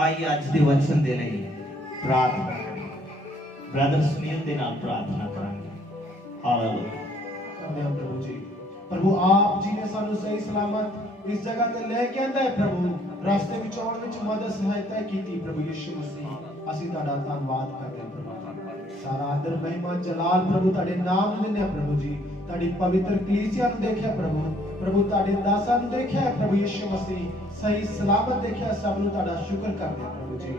आई अज के वचन के लिए प्रार्थना ब्रदर सुनील के नाम प्रार्थना करांगे। हालेलुया। प्रभु जी, प्रभु आप जी ने सानू सही सलामत इस जगह ते लेके आंदा है। प्रभु रास्ते विच आउण विच मदद सहायता कीती। प्रभु यीशु मसीह असीं तुहाडा धन्नवाद करदे हां। प्रभु सारा आदर महिमा जलाल प्रभु तुहाडे नाम नूं दिंदे हां। प्रभु जी तुहाडी पवित्र कलीसिया नूं देखिया प्रभु, प्रभु तुहाडे दासां नूं देखिया प्रभु यीशु मसीह सही सलामत देखिया। सब नूं तुहाडा शुक्र करदे हां प्रभु जी।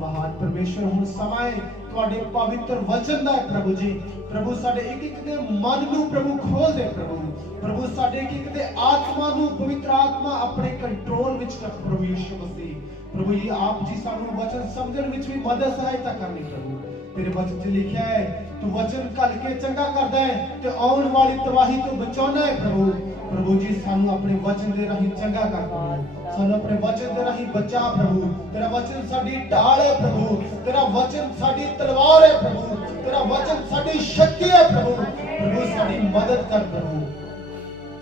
महान परमेश्वर हुण समां तुहाडे पवित्र वचन दा है प्रभु जी। प्रभु साडे एक एक दे मन नूं प्रभु खोल दे प्रभु, प्रभु साडे एक एक दे आत्मा नूं पवित्र आत्मा अपने कंट्रोल विच रख प्रभु यीशु मसीह। प्रभु जी आप जी सानू वचन समझण विच भी मदद सहायता करनी प्रभु। तेरे वचन च लिखिया है तू वचन कल के चंगा करदा है ते आउण वाली तबाही तो बचाउणा है प्रभु। प्रभु जी सानू अपने वचन दे राही चंगा कर प्रभु, सानू अपने वचन दे राही बचा प्रभु। तेरा वचन साडी ढाल है प्रभु, तेरा वचन साडी तलवार है प्रभु, तेरा वचन साडी शक्ति है प्रभु। प्रभु साडी मदद कर प्रभु,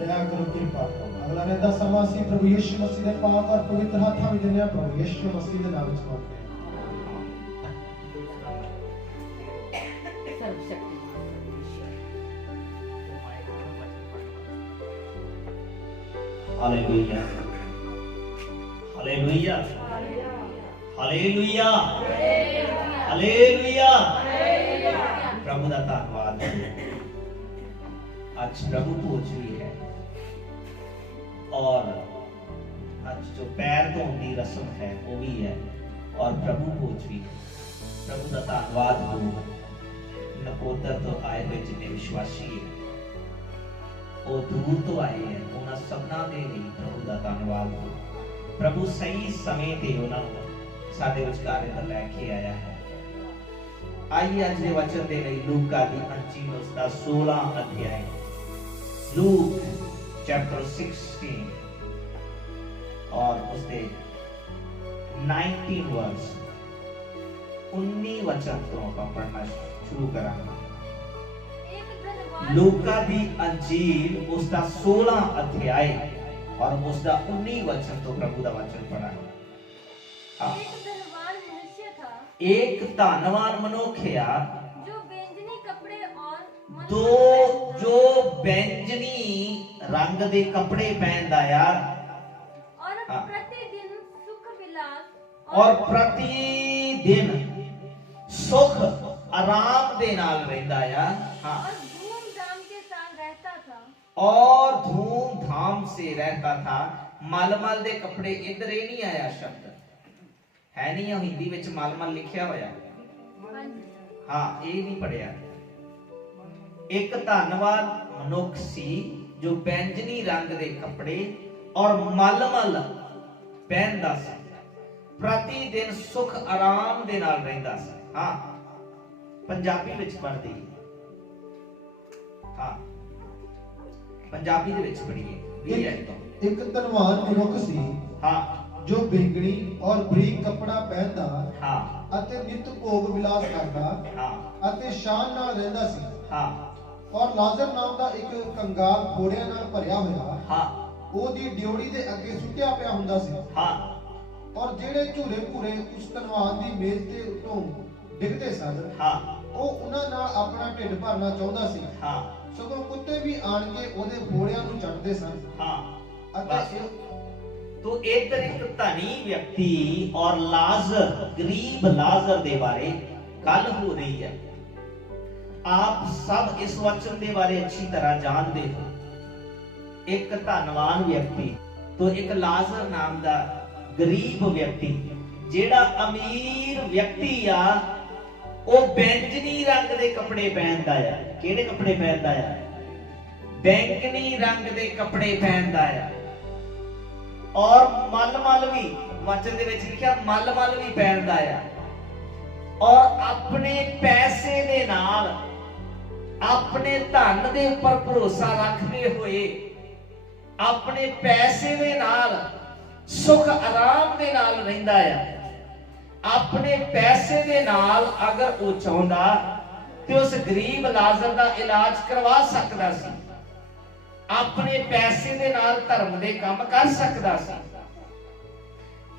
दया करो कृपा करो। अगला रहता समा सी प्रभु यीशु मसीह दे पाक और पवित्र हाथां विच दिंदे प्रभु यीशु मसीह दे नाम विच मांगदे हालेलुया। हालेलुया। हालेलुया। हालेलुया। प्रभु का धन्यवाद। आज प्रभु भोज भी है और आज जो पैर धोने की रस्म है वो भी है और प्रभु भोज भी है। प्रभु का धन्यवाद हो। नकोदर तो आए हुए जिन्हें विश्वासी है वो दूर तो आए हैं, उन्होंने सबना दे नहीं प्रभु का धन्यवाद हो। प्रभु सही समय ते उन्होंने साडे विचकार इधर लेके आया है। आइए आज के वचन दे लिए लूका दी अंजील उसका 16 अध्याय, लूक चैप्टर 16 और उसके 19 वर्स 19 वचन तो आप पढ़ना शुरू करांगे। लूका दी अंजील उसका 16 अध्याय और उसका 19 वचन तो प्रभु का वचन पढ़ा। एक धनवान मनुख है जो बैंजनी कपड़े और दो जो बैंजनी रंग दे कपड़े पहनदा यार और प्रतिदिन सुख विलास और प्रतिदिन सुख आराम दे नाल रहंदा यार। हाँ धूमधाम के साथ रहता था और धूमधाम से रहता था। मलमल दे कपड़े इधर ही नहीं आया शब्द है नहीं, हिंदी विच मलमल लिखिया होया। हाँ ये नहीं पढ़िया। एक धनवान मनुख सी जो बैंजनी रंग दे कपड़े और मलमल पहनदा सी, प्रतिदिन सुख आराम दे नाल रहंदा सी। हाँ पंजाबी विच पढ़दी। हाँ पंजाबी दे विच पढ़िए। एक धनवान मनुख सी हाँ जो बैंगनी और बरीक कपड़ा पहनदा हाँ अते नित भोग विलास करदा हाँ अते शान नाल रहंदा सी। हाँ और लाजर नाम दा एक कंगाल घोड़िਆਂ ਨਾਲ ਭਰਿਆ ਹੋਇਆ हाँ ਉਹਦੀ ਡਿਉੜੀ ਦੇ ਅੱਗੇ ਸੁੱਟਿਆ ਪਿਆ ਹੁੰਦਾ ਸੀ। हाँ ਔਰ ਜਿਹੜੇ ਝੂਰੇ ਭੂਰੇ ਉਸ ਧਨਵਾਨ ਦੀ ਮੇਜ਼ ਤੇ ਉੱਤੋਂ ਡਿੱਗਦੇ ਸਨ हाँ ਉਹ ਉਹਨਾਂ ਨਾਲ ਆਪਣਾ ਢਿੱਡ ਭਰਨਾ ਚਾਹੁੰਦਾ ਸੀ। हाँ ਸਗੋਂ ਕੁੱਤੇ ਵੀ ਆਣ ਕੇ ਉਹਦੇ ਘੋੜਿਆਂ ਨੂੰ ਚੱਟਦੇ ਸਨ। हाँ ਅਤੇ तो इधर एक धनी व्यक्ति और लाजर गरीब लाजर दे बारे गल हो रही है। आप सब इस वचन दे बारे अच्छी तरह जानते हो। एक धनवान व्यक्ति तो एक लाजर नाम दा गरीब व्यक्ति, जेड़ा अमीर व्यक्ति आ वो बैंगनी रंग दे कपड़े पहनदा है। केड़े कपड़े पहनदा है? बैंगनी रंग दे कपड़े पहनदा है और मलमल भी वचन दे विच लिखिया मलमल भी पहनदा है और अपने पैसे दे नाल अपने धन दे उपर भरोसा रखदे होए अपने पैसे दे नाल सुख आराम दे नाल रहिंदा है। अपने पैसे दे नाल अगर वो चाहुंदा ते उस गरीब लाजर दा इलाज करवा सकदा सी। अपने पैसे दे नाल धर्म दे काम कर सकदा सी,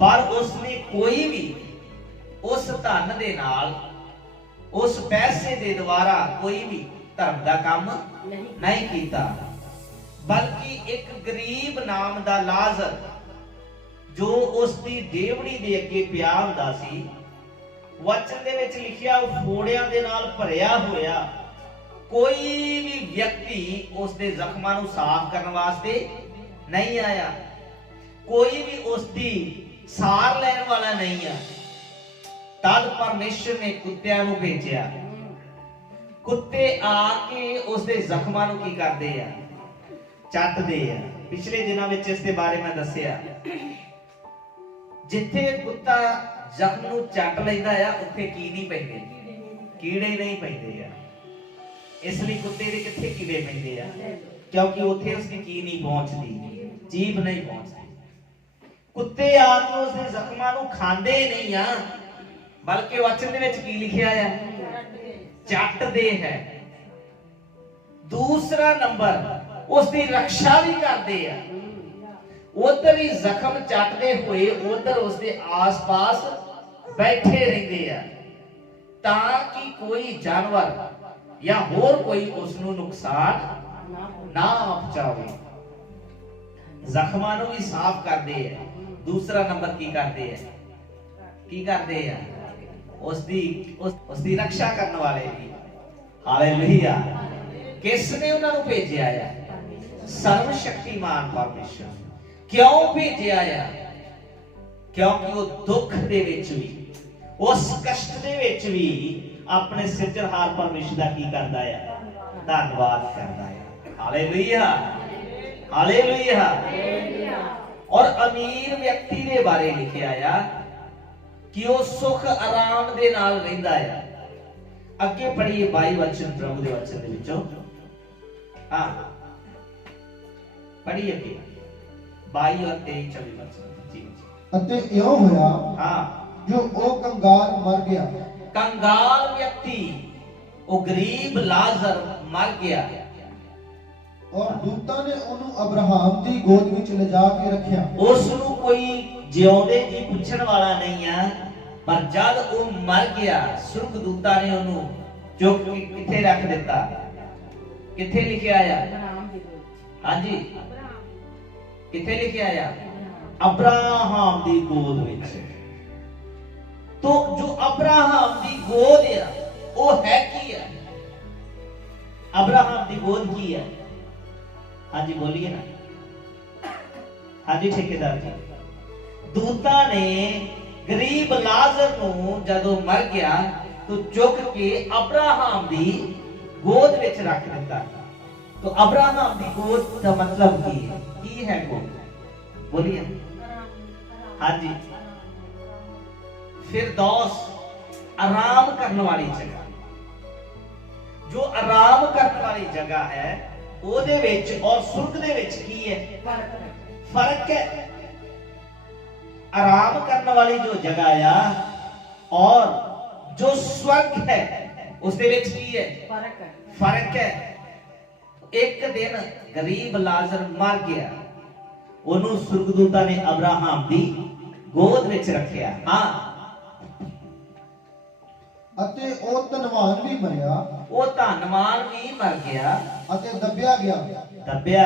ਪਰ ਉਸਨੇ ਕੋਈ ਵੀ ਉਸ ਧਨ ਦੇ ਨਾਲ, ਉਸ ਪੈਸੇ ਦੇ ਦੁਆਰਾ ਕੋਈ ਵੀ ਧਰਮ ਦਾ ਕੰਮ ਨਹੀਂ ਕੀਤਾ, ਬਲਕਿ ਇੱਕ ਗਰੀਬ ਨਾਮ ਦਾ ਲਾਜ਼ਰ ਜੋ ਉਸ ਦੀ ਡੇਵੜੀ ਦੇ ਅੱਗੇ ਪਿਆ ਹੁੰਦਾ ਸੀ, ਵਚਨ ਦੇ ਵਿੱਚ ਲਿਖਿਆ ਉਹ ਫੋੜਿਆਂ ਦੇ ਨਾਲ ਭਰਿਆ ਹੋਇਆ, ਕੋਈ ਵੀ ਵਿਅਕਤੀ ਉਸ ਦੇ ਜ਼ਖਮਾਂ ਨੂੰ ਸਾਫ਼ ਕਰਨ ਵਾਸਤੇ ਨਹੀਂ ਆਇਆ, ਕੋਈ ਵੀ ਉਸ ਦੀ ਸਾਰ ਲੈਣ ਵਾਲਾ ਨਹੀਂ ਆ। ਤਦ ਪਰਮੇਸ਼ਰ ਨੇ ਕੁੱਤਿਆਂ ਨੂੰ ਭੇਜਿਆ। ਕੁੱਤੇ ਆ ਕੇ ਉਸ ਦੇ ਜ਼ਖਮਾਂ ਨੂੰ ਕੀ ਕਰਦੇ ਆ? ਚੱਟਦੇ ਆ। ਪਿਛਲੇ ਦਿਨਾਂ ਵਿੱਚ ਇਸ ਦੇ ਬਾਰੇ ਮੈਂ ਦੱਸਿਆ, ਜਿੱਥੇ ਕੁੱਤਾ ਜ਼ਖਮ ਨੂੰ ਚੱਟ ਲੈਂਦਾ ਆ ਉੱਥੇ ਕੀ ਨਹੀਂ ਪੈਂਦੇ? ਕੀੜੇ ਨਹੀਂ ਪੈਂਦੇ ਆ। ਇਸ ਲਈ ਕੁੱਤੇ ਦੇ ਕਿੱਥੇ ਕੀੜੇ ਪੈਂਦੇ ਆ? ਕਿਉਂਕਿ ਉੱਥੇ ਉਸ ਦੀ ਕੀ ਨਹੀਂ ਪਹੁੰਚਦੀ, ਜੀਭ ਨਹੀਂ ਪਹੁੰਚਦੀ। ਕੁੱਤੇ ਆ ਕੇ ਉਸ ਦੇ ਜ਼ਖਮਾਂ ਨੂੰ ਖਾਂਦੇ ਨਹੀਂ ਆ, ਬਲਕਿ ਵਚਨ ਦੇ ਵਿੱਚ ਕੀ ਲਿਖਿਆ ਆ? ਚੱਟਦੇ ਹੈ। ਦੂਸਰਾ ਨੰਬਰ, ਉਸ ਦੀ ਰੱਖਿਆ ਵੀ ਕਰਦੇ ਆ। ਉਧਰ ਹੀ ਜ਼ਖਮ ਚੱਟਦੇ ਹੋਏ ਉਧਰ ਉਸ ਦੇ ਆਸ-ਪਾਸ ਬੈਠੇ ਰਹਿੰਦੇ ਆ, ਤਾਂ ਕਿ ਕੋਈ ਜਾਨਵਰ ਜਾਂ ਹੋਰ ਕੋਈ ਉਸ ਨੂੰ ਨੁਕਸਾਨ ਨਾ ਪਹੁੰਚਾਵੇ। ਜ਼ਖਮਾਂ ਨੂੰ ਵੀ ਸਾਫ਼ ਕਰਦੇ ਆ। ਦੂਸਰਾ ਨੰਬਰ ਕੀ ਕਰਦੇ ਆ? ਕੀ ਕਰਦੇ ਆ? ਉਸ ਦੀ ਰੱਖਿਆ ਕਰਨ ਵਾਲੇ ਵੀ। ਹਾਲੇਲੂਇਆ। ਕਿਸ ਨੇ ਉਹਨਾਂ ਨੂੰ ਭੇਜਿਆ ਆ? ਸਰਵ ਸ਼ਕਤੀਮਾਨ ਪਰਮੇਸ਼ਰ। ਕਿਉਂ ਭੇਜਿਆ ਆ? ਕਿਉਂਕਿ ਉਹ ਦੁੱਖ ਦੇ ਵਿੱਚ ਵੀ, ਉਸ ਕਸ਼ਟ ਦੇ ਵਿੱਚ ਵੀ ਆਪਣੇ ਸਿਰਜਣਹਾਰ ਪਰਮੇਸ਼ਰ ਦਾ ਕੀ ਕਰਦਾ ਆ? ਧੰਨਵਾਦ ਕਰਦਾ ਆ। Hallelujah, hallelujah. ਔਰ ਅਮੀਰ ਵਿਅਕਤੀ ਦੇ ਬਾਰੇ ਲਿਖਿਆ ਆ ਕਿ ਉਹ ਸੁਖ ਆਰਾਮ ਦੇ ਨਾਲ ਰਹਿੰਦਾ ਆ। ਅੱਗੇ ਪੜ੍ਹੀਏ 22 ਵਚਨ ਪ੍ਰਭੂ ਦੇ ਵਚਨ ਦੇ ਵਿੱਚੋਂ। ਹਾਂ, ਪੜ੍ਹੀਏ ਅੱਗੇ 22 ਔਰ 23 24 ਵਚਨ। ਜੀ ਅਤੇ ਇਉਂ ਹੋਇਆ, ਹਾਂ, ਜੋ ਉਹ ਕੰਗਾਲ ਮਰ ਗਿਆ। ਕੰਗਾਲ ਵਿਅਕਤੀ, ਉਹ ਗਰੀਬ ਲਾਜ਼ਰ ਮਰ ਗਿਆ। ਔਰ ਦੂਤਾਂ ਨੇ ਉਹਨੂੰ ਅਬਰਾਹਮ ਦੀ ਗੋਦ ਵਿੱਚ ਲਿਜਾ ਕੇ ਰੱਖਿਆ। ਉਸ ਨੂੰ ਕੋਈ ਜਿਉਂਦੇ ਜੀ ਪੁੱਛਣ ਵਾਲਾ ਨਹੀਂ ਆ, ਪਰ ਜਦ ਉਹ ਮਰ ਗਿਆ, ਸੁਰਗਦੂਤਾਂ ਨੇ ਉਹਨੂੰ ਚੁੱਕ ਕੇ ਕਿੱਥੇ ਰੱਖ ਦਿੱਤਾ? ਕਿੱਥੇ ਲਿਖਿਆ ਆ? ਹਾਂਜੀ, ਕਿੱਥੇ ਲਿਖਿਆ ਆ? ਅਬਰਾਹਮ ਦੀ ਗੋਦ ਵਿੱਚ। ਤੋ ਜੋ ਅਬਰਾਹਮ ਦੀ ਗੋਦ ਆ, ਉਹ ਹੈ ਕੀ ਆ? ਅਬਰਾਹਮ ਦੀ ਗੋਦ ਕੀ ਹੈ? ਹਾਂਜੀ ਬੋਲੀਏ ਨਾ। ਹਾਂਜੀ ਠੇਕੇਦਾਰ ਜੀ। ਦੂਤਾਂ ਨੇ ਗਰੀਬ ਲਾਜ਼ਰ ਨੂੰ ਜਦੋਂ ਮਰ ਗਿਆ ਤਾਂ ਚੁੱਕ ਕੇ ਅਬਰਾਹਮ ਦੀ ਗੋਦ ਵਿੱਚ ਰੱਖ ਦਿੱਤਾ। तो अब्राहम की गोद का मतलब की है गोद? बोलिए। हाँ जी, फिरदौस आराम करने वाली जगह। जो आराम करने वाली जगह है ओदे विच और सुर्ग दे विच की है? फर्क है। आराम करने वाली जो जगह है और जो स्वर्ग है उसदे विच की है? फर्क है। एक दिन गरीब लाजर मर गया, ਉਹਨੂੰ ਸੁਰਗਦੂਤਾਂ ਨੇ ਅਬਰਾਹਮ ਦੀ ਗੋਦ ਵਿੱਚ ਰੱਖਿਆ। ਹਾਂ, ਅਤੇ ਉਹ ਧਨਵਾਨ ਵੀ ਮਰਿਆ, ਉਹ ਧਨਵਾਨ ਵੀ ਮਰ ਗਿਆ ਅਤੇ ਦੱਬਿਆ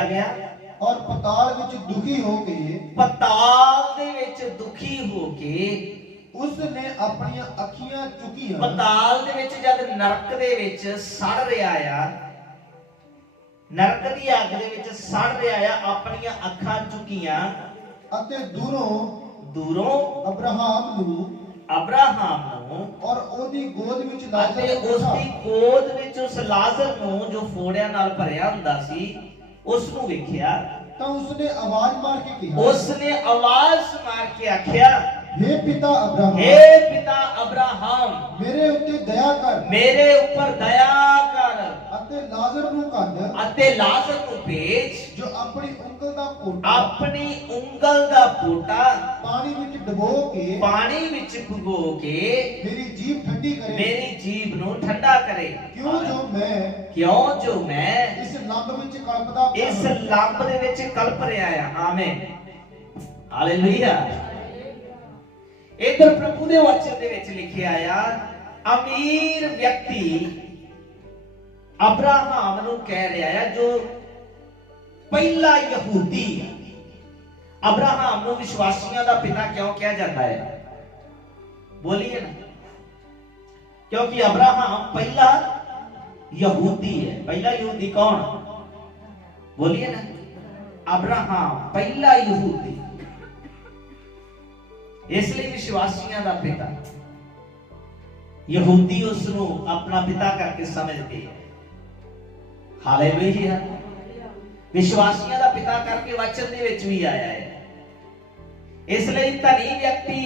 ਗਿਆ ਔਰ ਪਤਾਲ ਵਿੱਚ ਦੁਖੀ ਹੋ ਕੇ, ਪਤਾਲ ਦੇ ਵਿੱਚ ਦੁਖੀ ਹੋ ਕੇ ਉਸ ਨੇ ਆਪਣੀਆਂ ਅੱਖੀਆਂ ਚੁੱਕੀਆਂ। ਪਤਾਲ ਦੇ ਵਿੱਚ ਜਦ ਨਰਕ ਦੇ ਵਿੱਚ ਸੜ ਰਿਹਾ ਆ, ਨਰਕ ਦੀ ਅੱਗ ਦੇ ਵਿੱਚ ਸੜ ਰਿਹਾ ਆ, ਆਪਣੀਆਂ ਅੱਖਾਂ ਚੁੱਕੀਆਂ ਅਤੇ ਦੂਰੋਂ ਅਬਰਾਹਮ ਨੂੰ ਔਰ ਉਹਦੀ ਗੋਦ ਵਿੱਚ ਅਤੇ ਉਸ ਦੀ ਗੋਦ ਵਿੱਚ ਉਸ ਲਾਜ਼ਰ ਨੂੰ ਜੋ ਫੋੜਿਆਂ ਨਾਲ ਭਰਿਆ ਹੁੰਦਾ ਸੀ ਉਸ ਨੂੰ ਵੇਖਿਆ ਤਾਂ ਉਸਨੇ ਆਵਾਜ਼ ਮਾਰ ਕੇ ਕਿਹਾ, ਉਸਨੇ ਆਵਾਜ਼ ਮਾਰ ਕੇ ਆਖਿਆ, हे पिता अब्राहम, हे पिता अब्राहम, मेरे उत्ते दया कर, मेरे ऊपर दया कर ਅਤੇ ਲਾਜ਼ਰ ਨੂੰ ਕੱਢ, ਅਤੇ ਲਾਜ਼ਰ ਨੂੰ ਭੇਜ ਜੋ ਆਪਣੀ ਉਂਗਲ ਦਾ ਪੋਟਾ ਪਾਣੀ ਵਿੱਚ ਡੁਬੋ ਕੇ ਮੇਰੀ ਜੀਭ ਠੰਡੀ ਕਰੇ, ਮੇਰੀ ਜੀਭ ਨੂੰ ਠੰਡਾ ਕਰੇ। ਕਿਉਂ ਜੋ ਮੈਂ ਇਸ ਲੰਬ ਦੇ ਵਿੱਚ ਕਲਪ ਰਿਹਾ ਹਾਂ। ਆਮੀਨ, ਹਾਲੇਲੂਇਆ। ਇਧਰ ਪ੍ਰਭੂ ਦੇ ਵਚਨ ਦੇ ਵਿੱਚ ਲਿਖਿਆ ਆ, ਅਮੀਰ ਵਿਅਕਤੀ ਅਬਰਾਹਮ ਨੂੰ ਕਹਿ ਰਿਹਾ ਆ, ਜੋ ਪਹਿਲਾ ਯਹੂਦੀ ਆ। ਅਬਰਾਹਮ ਨੂੰ ਵਿਸ਼ਵਾਸੀਆਂ ਦਾ ਪਿਤਾ ਕਿਉਂ ਕਿਹਾ ਜਾਂਦਾ ਹੈ? ਬੋਲੀਏ ਨਾ। क्योंकि अब्राहम पहला यहूदी है। पहला यहूदी कौन? बोलिए ना। अब्राहम पहला यहूदी, इसलिए विश्वासियों का पिता। यहूदी उसनु अपना पिता करके समझते हैं। हालेलुया। विश्वासियों का पिता करके वचन दे विच भी आया है। इसलिए धनी व्यक्ति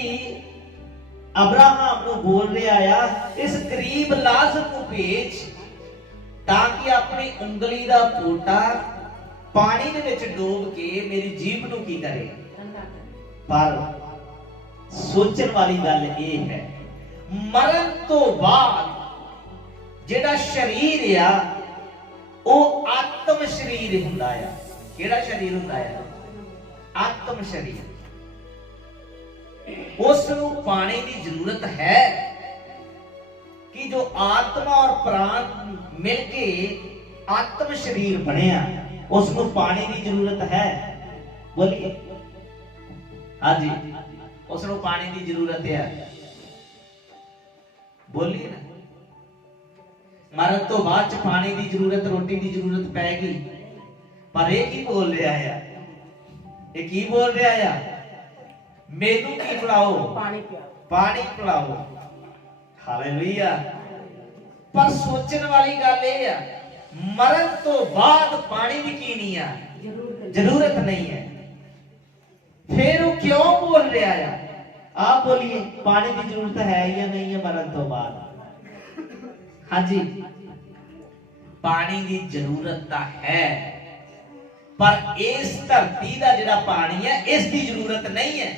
अब्राहम ਨੂੰ ਬੋਲ ਰਿਹਾ ਆ, ਇਸ ਗਰੀਬ ਲਾਜ਼ਰ ਨੂੰ ਭੇਜ ਤਾਂ ਕਿ ਆਪਣੀ ਉਂਗਲੀ ਦਾ ਪੋਟਾ ਪਾਣੀ ਦੇ ਵਿੱਚ ਡੋਬ ਕੇ ਮੇਰੀ ਜੀਭ ਨੂੰ ਕੀ ਕਰੇ? ਪਰ ਸੋਚਣ ਵਾਲੀ ਗੱਲ ਇਹ ਹੈ, ਮਰਨ ਤੋਂ ਬਾਅਦ ਜਿਹੜਾ ਸਰੀਰ ਆ ਉਹ ਆਤਮ ਸਰੀਰ ਹੁੰਦਾ ਆ। ਕਿਹੜਾ ਸਰੀਰ ਹੁੰਦਾ ਆ? ਆਤਮ ਸਰੀਰ। उसनु पानी की जरूरत है कि जो आत्मा और प्राण मिलके आत्म शरीर बनया, उसनु पानी की जरूरत है। बोलिए हाँ जी, उसनु पानी की जरूरत है। बोलिए ना। मरन तो बाद पानी की जरूरत, रोटी की जरूरत पैगी। पर ये की बोल रहा है? ये की बोल रहा है? मेनू की पिलाओ, पानी पिलाओ। हालेलुया। पर सोचने वाली गल ये है, मरण तो बाद पानी की नहीं है, जरूरत नहीं है। फिर वो क्यों बोल रहा है? आप बोलिए, पानी की जरूरत है या नहीं है मरण तो बाद? हाँ जी, पानी की जरूरत तो है, पर इस धरती का जिहड़ा पानी है इसकी जरूरत नहीं है।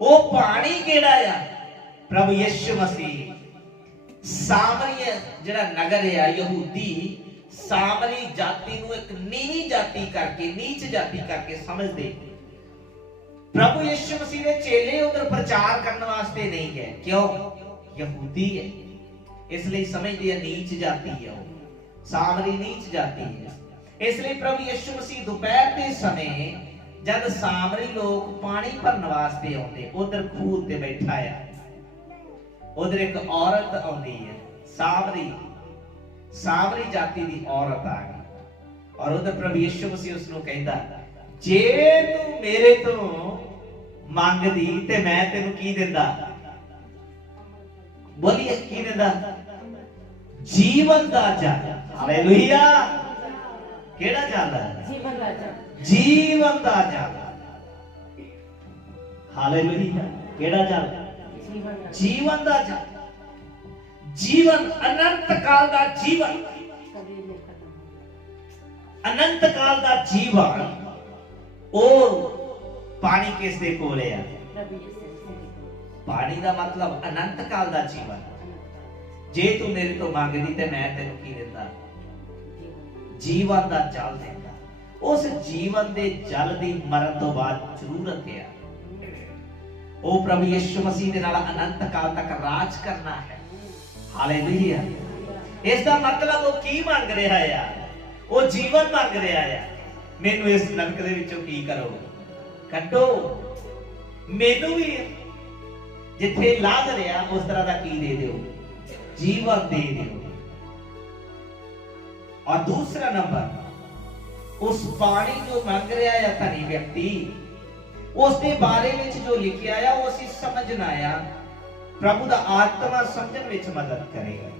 वो पानी केड़ा आ? प्रभु यीशु मसीह। सामरी जिहड़ा नगर है यहूदी, सामरी जाति नूं एक नीवी जाति करके, नीच जाति करके समझदे। प्रभु यीशु मसीह दे चेले उधर प्रचार करने वास्ते नहीं गए। क्यों? यहूदी है, इसलिए समझदे नीच जाति है, सामरी नीच जाति है। इसलिए प्रभु यीशु मसीह दोपहर के समय जब सामरी लोग पानी भरने वास्ते आते, उधर खूह ते बैठा है, उधर एक औरत आती है, सामरी जाति की औरत आ गई। और उधर प्रभु यीशु मसीह उसनु कहता, जे तू मेरे तो मंगदी ते मैं तेनू की दिंदा? बोलिए की दिंदा? जीवन दा जल। हालेलुया। केड़ा जल? जीवन दा जल। जीवन दा जल। हालेलुया। केड़ा जल? जीवन दा जल। जीवन, अनंत काल दा जीवन, अनंत काल दा जीवन। ओ पानी किस दे कोले आ? पानी दा मतलब अनंत काल दा जीवन। जे तू मेरे तो मंगदी ते मैं तेनू की दिंदा? जीवन दा जल देंदा। उस जीवन दे जल दी मरण तो बाद जरूरत है। ओ प्रभु यीशु मसीह दे नाल अनंत काल तक राज करना है। हालेलुया। इसका मतलब वो की मांग रहा है? वो जीवन मांग रहा है। मैनू इस नरक दे विचों की करो, कड्डो। मैनू भी जिथे लाज़र है उस तरह का की दे दो, जीवन दे दो। और दूसरा नंबर, उस पानी जो मांग रहा है धनी व्यक्ति, उसके बारे में जो लिखा है वो असीं समझना है। प्रभु दा आत्मा समझण विच मदद करेगा।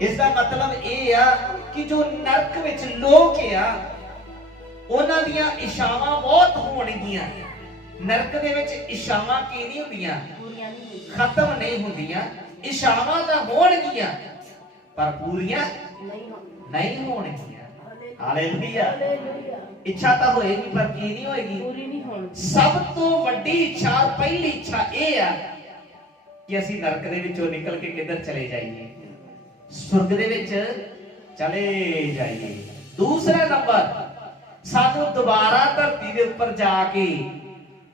इसका मतलब ये है कि जो नरक विच लोग आ, उन्हां दियां इच्छावां बहुत होणगियां। नरक दे विच इच्छावां की नहीं हुंदियां, खत्म नहीं हुंदियां। इच्छावां तां होणगियां पर पूरियां नहीं होणगियां। हालेलुया। इच्छा तो होएगी पर की नहीं होएगी, पूरी नहीं होगी। सब तो बड़ी इच्छा, पहली इच्छा ये है कि असीं नरक दे विचों निकल के किधर चले जाइए? स्वर्ग दे विच चले जाइए। दूसरा नंबर, सानू दोबारा धरती दे ऊपर जाके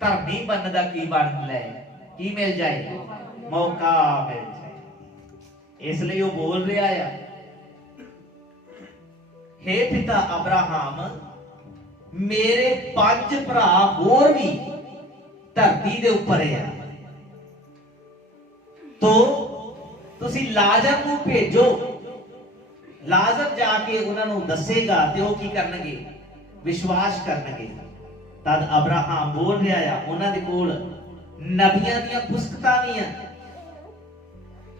धर्मी बनने दा की बन ले, ਕੀ ਮਿਲ ਜਾਏ, ਮੌਕਾ ਮਿਲ ਜਾਏ। ਇਸ ਲਈ ਉਹ ਬੋਲ ਰਿਹਾ ਆ, हे पिता अब्राहम, मेरे 5 ਭਰਾ ਹੋਰ ਵੀ ਧਰਤੀ ਦੇ ਉੱਪਰ ਆ, ਤੋ ਤੁਸੀਂ ਲਾਜ਼ਰ ਨੂੰ ਭੇਜੋ। ਲਾਜ਼ਰ ਜਾ ਕੇ ਉਹਨਾਂ ਨੂੰ ਦੱਸੇਗਾ ਤੇ ਉਹ ਕੀ ਕਰਨਗੇ, ਵਿਸ਼ਵਾਸ ਕਰਨਗੇ। ਤਦ ਅਬਰਾਹਮ ਬੋਲ ਰਿਹਾ ਆ, ਉਹਨਾਂ ਦੇ ਕੋਲ ਨਬੀਆਂ ਦੀਆਂ ਪੁਸਤਕਾਂ ਵੀ ਆ,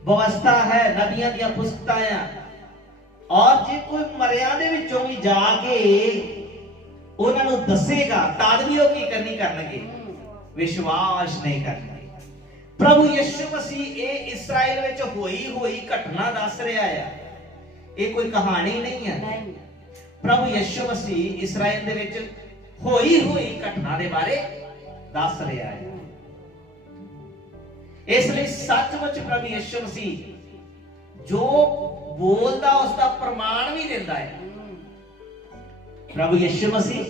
ਵਿਵਸਥਾ ਹੈ, ਨਬੀਆਂ ਦੀਆਂ ਪੁਸਤਕਾਂ ਆ। ਔਰ ਜੇ ਕੋਈ ਮਰਿਆਂ ਦੇ ਵਿੱਚੋਂ ਵੀ ਜਾ ਕੇ ਉਹਨਾਂ ਨੂੰ ਦੱਸੇਗਾ ਤਦ ਵੀ ਉਹ ਕੀ ਕਰਨਗੇ, ਵਿਸ਼ਵਾਸ ਨਹੀਂ ਕਰਨਗੇ। ਪ੍ਰਭੂ ਯਿਸੂ ਮਸੀਹ ਇਹ ਇਸਰਾਇਲ ਵਿੱਚ ਹੋਈ ਘਟਨਾ ਦੱਸ ਰਿਹਾ ਆ, ਇਹ ਕੋਈ ਕਹਾਣੀ ਨਹੀਂ ਹੈ। ਪ੍ਰਭੂ ਯਿਸੂ ਮਸੀਹ ਇਸਰਾਇਲ ਦੇ ਵਿੱਚ ਹੋਈ ਘਟਨਾ ਦੇ ਬਾਰੇ ਦੱਸ ਰਿਹਾ ਹੈ। ਇਸ ਲਈ ਸੱਚਮੁੱਚ ਪ੍ਰਭੂ ਯਿਸੂ ਮਸੀਹ ਜੋ ਬੋਲਦਾ ਉਸ ਦਾ ਪ੍ਰਮਾਣ ਵੀ ਦਿੰਦਾ ਹੈ। ਪ੍ਰਭੂ ਯਿਸੂ ਮਸੀਹ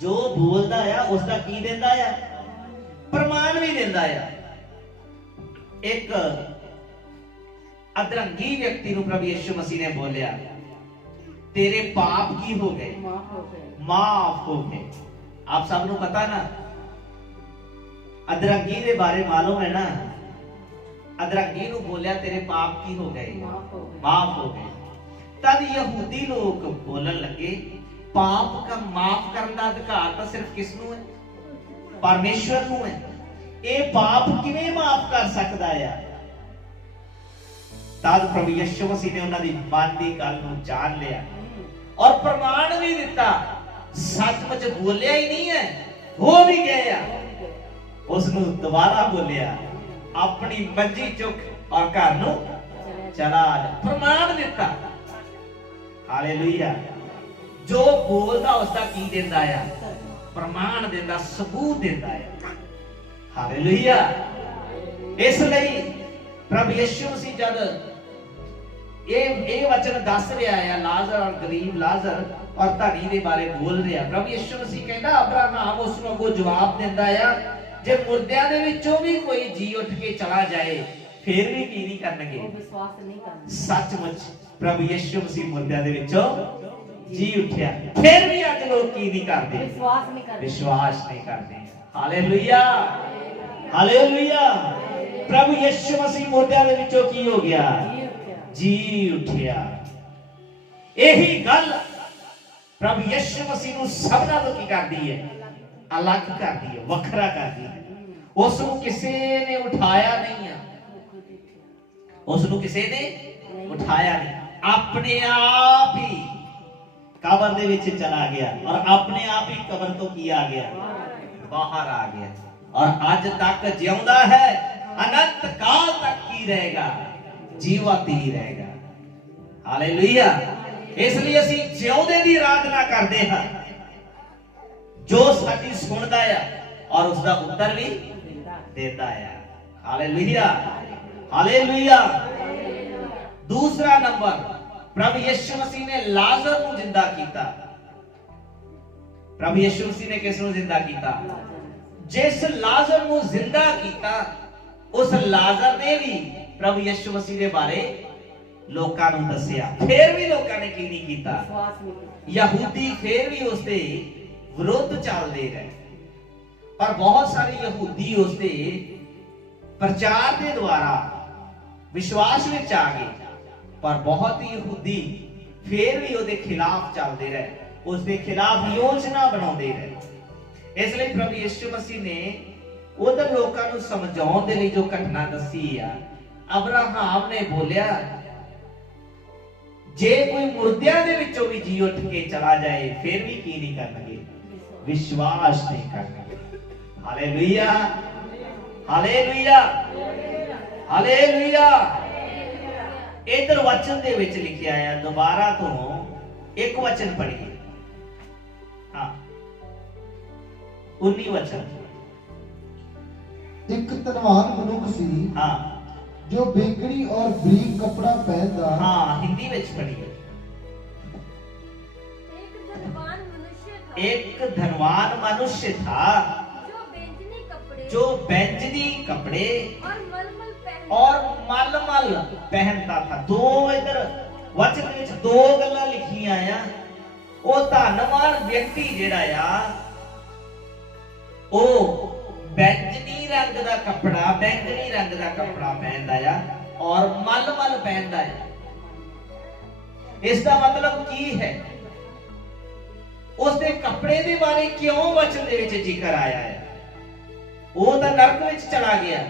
ਜੋ ਬੋਲਦਾ ਆ ਉਸ ਦਾ ਕੀ ਦਿੰਦਾ ਆ, ਪ੍ਰਮਾਣ ਵੀ ਦਿੰਦਾ ਆ। ਇੱਕ ਅਧਰੰਗੀ ਵਿਅਕਤੀ ਨੂੰ ਪ੍ਰਭੂ ਯਿਸੂ ਮਸੀਹ ਨੇ ਬੋਲਿਆ, तेरे पाप की हो गए, माफ हो गए। आप सब ਨੂੰ ਪਤਾ ਨਾ ਅਧਰੰਗੀ ਦੇ ਬਾਰੇ ਮਾਲੂਮ ਹੈ ਨਾ, ਅਧਰੰਗੀ ਨੂੰ ਬੋਲਿਆ ਤੇਰੇ ਪਾਪ ਕੀ ਹੋ ਗਏ, ਮਾਫ ਹੋ ਗਏ। ਤਦ ਯਹੂਦੀ ਲੋਕ ਬੋਲਣ ਲੱਗੇ, ਪਾਪ ਦਾ ਮਾਫ ਕਰਨ ਦਾ ਅਧਿਕਾਰ ਤਾਂ ਸਿਰਫ ਕਿਸ ਨੂੰ ਹੈ, ਪਰਮੇਸ਼ਵਰ ਨੂੰ ਹੈ। ਇਹ ਪਾਪ ਕਿਵੇਂ ਮਾਫ ਕਰ ਸਕਦਾ ਹੈ? ਤਦ ਪ੍ਰਭੂ ਯਿਸੂ ਮਸੀਹ ਨੇ ਉਹਨਾਂ ਦੀ ਮਨ ਦੀ ਗੱਲ ਨੂੰ ਜਾਣ ਲਿਆ ਔਰ ਪ੍ਰਮਾਣ ਵੀ ਦਿੱਤਾ। ਸੱਚਮੁੱਚ ਬੋਲਿਆ ਹੀ ਨਹੀਂ ਹੈ, ਹੋ ਵੀ ਗਿਆ। ਉਸ ਨੂੰ ਦੁਬਾਰਾ ਬੋਲਿਆ, ਆਪਣੀ ਮੰਜੀ ਚੁੱਕ ਔਰ ਘਰ ਨੂੰ ਚਲਾ ਜਾ। ਪ੍ਰਮਾਣ ਦਿੱਤਾ। ਹਾਲੇਲੂਇਆ। ਜੋ ਬੋਲਦਾ ਉਸ ਦਾ ਕੀ ਦਿੰਦਾ ਆ, ਪ੍ਰਮਾਣ ਦਿੰਦਾ, ਸਬੂਤ ਦਿੰਦਾ ਆ। ਹਾਲੇਲੂਇਆ। ਇਸ ਲਈ ਪ੍ਰਭੂ ਯਿਸੂ ਮਸੀਹ ਜਦ ਇਹ ਵਚਨ ਦੱਸ ਰਿਹਾ ਹੈ, ਲਾਜ਼ਰ ਔਰ ਗਰੀਬ ਲਾਜ਼ਰ ਔਰ ਧਨੀ ਦੇ ਬਾਰੇ ਬੋਲ ਰਿਹਾ, ਪ੍ਰਭੂ ਯਿਸੂ ਮਸੀਹ ਕਹਿੰਦਾ, ਅਬਰਾਹਮ ਉਸ ਨੂੰ ਅੱਗੋਂ ਜਵਾਬ ਦਿੰਦਾ ਆ, ਜੇ ਮੁਰਦਿਆਂ ਦੇ ਵਿੱਚੋਂ ਵੀ ਕੋਈ ਜੀ ਉੱਠ ਕੇ ਚਲਾ ਜਾਏ ਫਿਰ ਵੀ ਕੀ ਨਹੀਂ ਕਰਨਗੇ, ਵਿਸ਼ਵਾਸ ਨਹੀਂ ਕਰਨਗੇ। ਸੱਚਮੁੱਚ ਪ੍ਰਭੂ ਯਿਸੂ ਮਸੀਹ ਮੁਰਦਿਆਂ ਦੇ ਵਿੱਚੋਂ ਜੀ ਉੱਠਿਆ, ਫਿਰ ਵੀ ਅੱਜ ਲੋਕ ਕੀ ਨਹੀਂ ਕਰਦੇ, ਵਿਸ਼ਵਾਸ ਨਹੀਂ ਕਰਦੇ, ਵਿਸ਼ਵਾਸ ਨਹੀਂ ਕਰਦੇ। Hallelujah, hallelujah. ਪ੍ਰਭੂ ਯਿਸੂ ਮਸੀਹ ਮੁਰਦਿਆਂ ਦੇ ਵਿੱਚੋਂ ਕੀ ਹੋ ਗਿਆ, ਜੀ ਉੱਠਿਆ। ਇਹੀ ਗੱਲ ਪ੍ਰਭੂ ਯਿਸੂ ਮਸੀਹ ਨੂੰ ਸਭਨਾਂ ਤੋਂ ਕੀ ਕਰਦੀ ਹੈ, ਅਲੱਗ ਕਰਦੀ ਹੈ, ਵੱਖਰਾ ਕਰਦੀ ਹੈ। ਉਸ ਨੂੰ ਕਿਸੇ ਨੇ ਉਠਾਇਆ ਨਹੀਂ ਹੈ, ਉਸ ਨੂੰ ਕਿਸੇ ਨੇ ਉਠਾਇਆ ਨਹੀਂ, ਆਪਣੇ ਆਪ ਹੀ ਕਬਰ ਦੇ ਵਿੱਚ ਚਲਾ ਗਿਆ ਔਰ ਆਪਣੇ ਆਪ ਹੀ ਕਬਰ ਤੋਂ ਕੀ ਆ ਗਿਆ, ਬਾਹਰ ਆ ਗਿਆ ਔਰ ਅੱਜ ਤੱਕ ਜਿਉਂਦਾ ਹੈ, ਅਨੰਤ ਕਾਲ ਤੱਕ ਕੀ ਰਹੇਗਾ, ਜੀਵਤ ਹੀ ਰਹੇਗਾ। ਹਾਲੇਲੂਇਆ। ਇਸ ਲਈ ਅਸੀਂ ਜਿਉਂਦੇ ਦੀ ਆਰਾਧਨਾ ਕਰਦੇ ਹਾਂ, ਜੋ ਸਾਡੀ ਸੁਣਦਾ ਆ ਔਰ ਉਸ ਦਾ ਉੱਤਰ ਵੀ ਦਿੰਦਾ ਆ। Hallelujah, hallelujah. ਦੂਸਰਾ ਨੰਬਰ, ਪ੍ਰਭੂ ਯਿਸੂ ਮਸੀਹ ਨੇ ਲਾਜ਼ਰ ਨੂੰ ਜ਼ਿੰਦਾ ਕੀਤਾ। ਪ੍ਰਭੂ ਯਿਸੂ ਮਸੀਹ ਨੇ ਕਿਸ ਨੂੰ ਜ਼ਿੰਦਾ ਕੀਤਾ? ਜਿਸ ਲਾਜ਼ਰ ਨੂੰ ਜ਼ਿੰਦਾ ਕੀਤਾ ਉਸ ਲਾਜ਼ਰ ਨੇ ਵੀ ਪ੍ਰਭੂ ਯਿਸੂ ਮਸੀਹ ਦੇ ਬਾਰੇ ਲੋਕਾਂ ਨੂੰ ਦੱਸਿਆ। ਫਿਰ ਵੀ ਲੋਕਾਂ ਨੇ ਕੀ ਨਹੀਂ ਕੀਤਾ, ਯਹੂਦੀ ਫਿਰ ਵੀ ਉਸ ਦੇ ਵਿਰੁੱਧ ਚੱਲਦੇ ਰਹੇ। ਪਰ ਬਹੁਤ ਸਾਰੇ ਯਹੂਦੀ ਉਸ ਦੇ ਪ੍ਰਚਾਰ ਦੇ ਦੁਆਰਾ ਵਿਸ਼ਵਾਸ ਵਿੱਚ ਆ ਗਏ, ਪਰ ਬਹੁਤ ਹੀ ਯਹੂਦੀ ਫਿਰ ਵੀ ਉਹਦੇ ਖਿਲਾਫ ਚੱਲਦੇ ਰਹੇ, ਉਸ ਦੇ ਖਿਲਾਫ ਯੋਜਨਾ ਬਣਾਉਂਦੇ ਰਹੇ। ਇਸ ਲਈ ਪ੍ਰਭੂ ਯਿਸੂ ਮਸੀਹ ਨੇ ਉਧਰ ਲੋਕਾਂ ਨੂੰ ਸਮਝਾਉਣ ਦੇ ਲਈ ਜੋ ਘਟਨਾ ਦੱਸੀ ਆ, ਅਬਰਾਹਮ ਨੇ ਬੋਲਿਆ, ਜੇ ਕੋਈ ਮੁਰਦਿਆਂ ਦੇ ਵਿੱਚੋਂ ਵੀ ਜੀ ਉੱਠ ਕੇ ਚਲਾ ਜਾਏ ਫਿਰ ਵੀ ਕੀ ਨਹੀਂ ਕਰਨਗੇ, ਵਿਸ਼ਵਾਸ ਨਹੀਂ ਕਰਨਗੇ। Hallelujah, hallelujah, hallelujah. ਇਧਰ ਵਚਨ ਦੇ ਵਿੱਚ ਲਿਖਿਆ ਹੈ, ਦੁਬਾਰਾ ਤੋਂ ਇੱਕ ਵਚਨ ਪੜ੍ਹੀਏ। ਹਾਂ, 19 ਵਚਨ। ਇੱਕ ਧਨਵਾਨ ਮਨੁੱਖ ਸੀ, ਹਾਂ, ਜੋ ਬੇਗੜੀ और ਬਰੀਕ कपड़ा पहनता। हाँ, हिंदी में पढ़िए। एक धनवान मनुष्य था, एक धनवान मनुष्य था जो बेंजनी कपड़े जो बैंजनी कपड़े और मलमल और मलमल पहनता था। दो इधर वचन ਵਿੱਚ ਦੋ ਗੱਲਾਂ ਲਿਖੀਆਂ ਆ। ਉਹ ਧੰਨਵਾਨ ਵਿਅਕਤੀ ਜਿਹੜਾ ਆ ਉਹ बैंगनी रंग ਦਾ ਕੱਪੜਾ बैंगनी रंग ਦਾ ਕੱਪੜਾ ਪਹਿਨਦਾ ਆ ਔਰ ਮਲਮਲ ਪਹਿਨਦਾ ਆ। ਇਸ ਦਾ ਮਤਲਬ ਕੀ ਹੈ? ਉਸ ਦੇ ਕੱਪੜੇ ਦੇ ਬਾਰੇ ਕਿਉਂ ਵਚਨ ਦੇ ਵਿੱਚ ਜ਼ਿਕਰ ਆਇਆ ਹੈ? ਉਹ ਤਾਂ ਨਰਕ ਵਿੱਚ ਚਲਾ ਗਿਆ।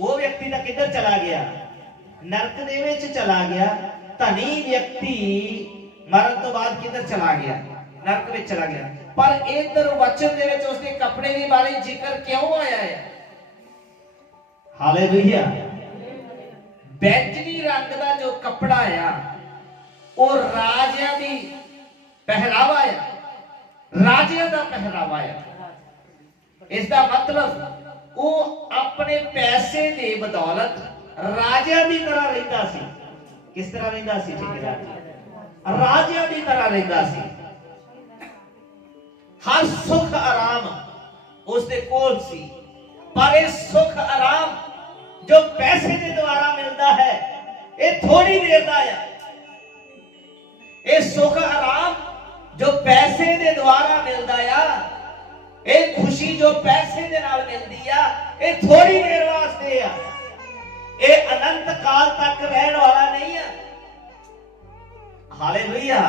ਉਹ ਵਿਅਕਤੀ ਤਾਂ ਕਿੱਧਰ ਚਲਾ ਗਿਆ? ਨਰਕ ਦੇ ਵਿੱਚ ਚਲਾ ਗਿਆ। ਧਨੀ ਵਿਅਕਤੀ ਮਰਨ ਤੋਂ ਬਾਅਦ ਕਿੱਧਰ ਚਲਾ ਗਿਆ? ਨਰਕ ਵਿੱਚ ਚਲਾ ਗਿਆ। ਪਰ ਇਧਰ ਵਚਨ ਦੇ ਵਿੱਚ ਉਸਦੇ ਕੱਪੜੇ ਦੇ ਬਾਰੇ ਜ਼ਿਕਰ ਕਿਉਂ ਆਇਆ ਹੈ? ਹਾਲੇਲੂਇਆ। बैंगनी रंग ਦਾ ਜੋ ਕੱਪੜਾ ਆ ਉਹ ਰਾਜਿਆਂ ਦੀ ਪਹਿਰਾਵਾ ਆ। ਰਾਜਿਆਂ ਦਾ ਪਹਿਰਾਵਾ ਆ। ਇਸ ਦਾ ਮਤਲਬ ਉਹ ਆਪਣੇ ਪੈਸੇ ਦੇ ਬਦੌਲਤ ਰਾਜਿਆਂ ਦੀ ਤਰ੍ਹਾਂ ਰਹਿੰਦਾ ਸੀ। ਕਿਸ ਤਰ੍ਹਾਂ ਰਹਿੰਦਾ ਸੀ? ਰਾਜਿਆਂ ਦੀ ਤਰ੍ਹਾਂ ਰਹਿੰਦਾ ਸੀ। ਹਰ ਸੁਖ ਆਰਾਮ ਉਸ ਦੇ ਕੋਲ ਸੀ। ਪਰ ਇਹ ਸੁਖ ਆਰਾਮ जो पैसे के द्वारा मिलता है ये थोड़ी देर का है। ये सुख आराम जो पैसे के द्वारा मिलता है, ये खुशी जो पैसे के नाल मिलती है, ये थोड़ी देर वास्ते है। ये अनंत काल तक रहने वाला नहीं है। हालेलुया।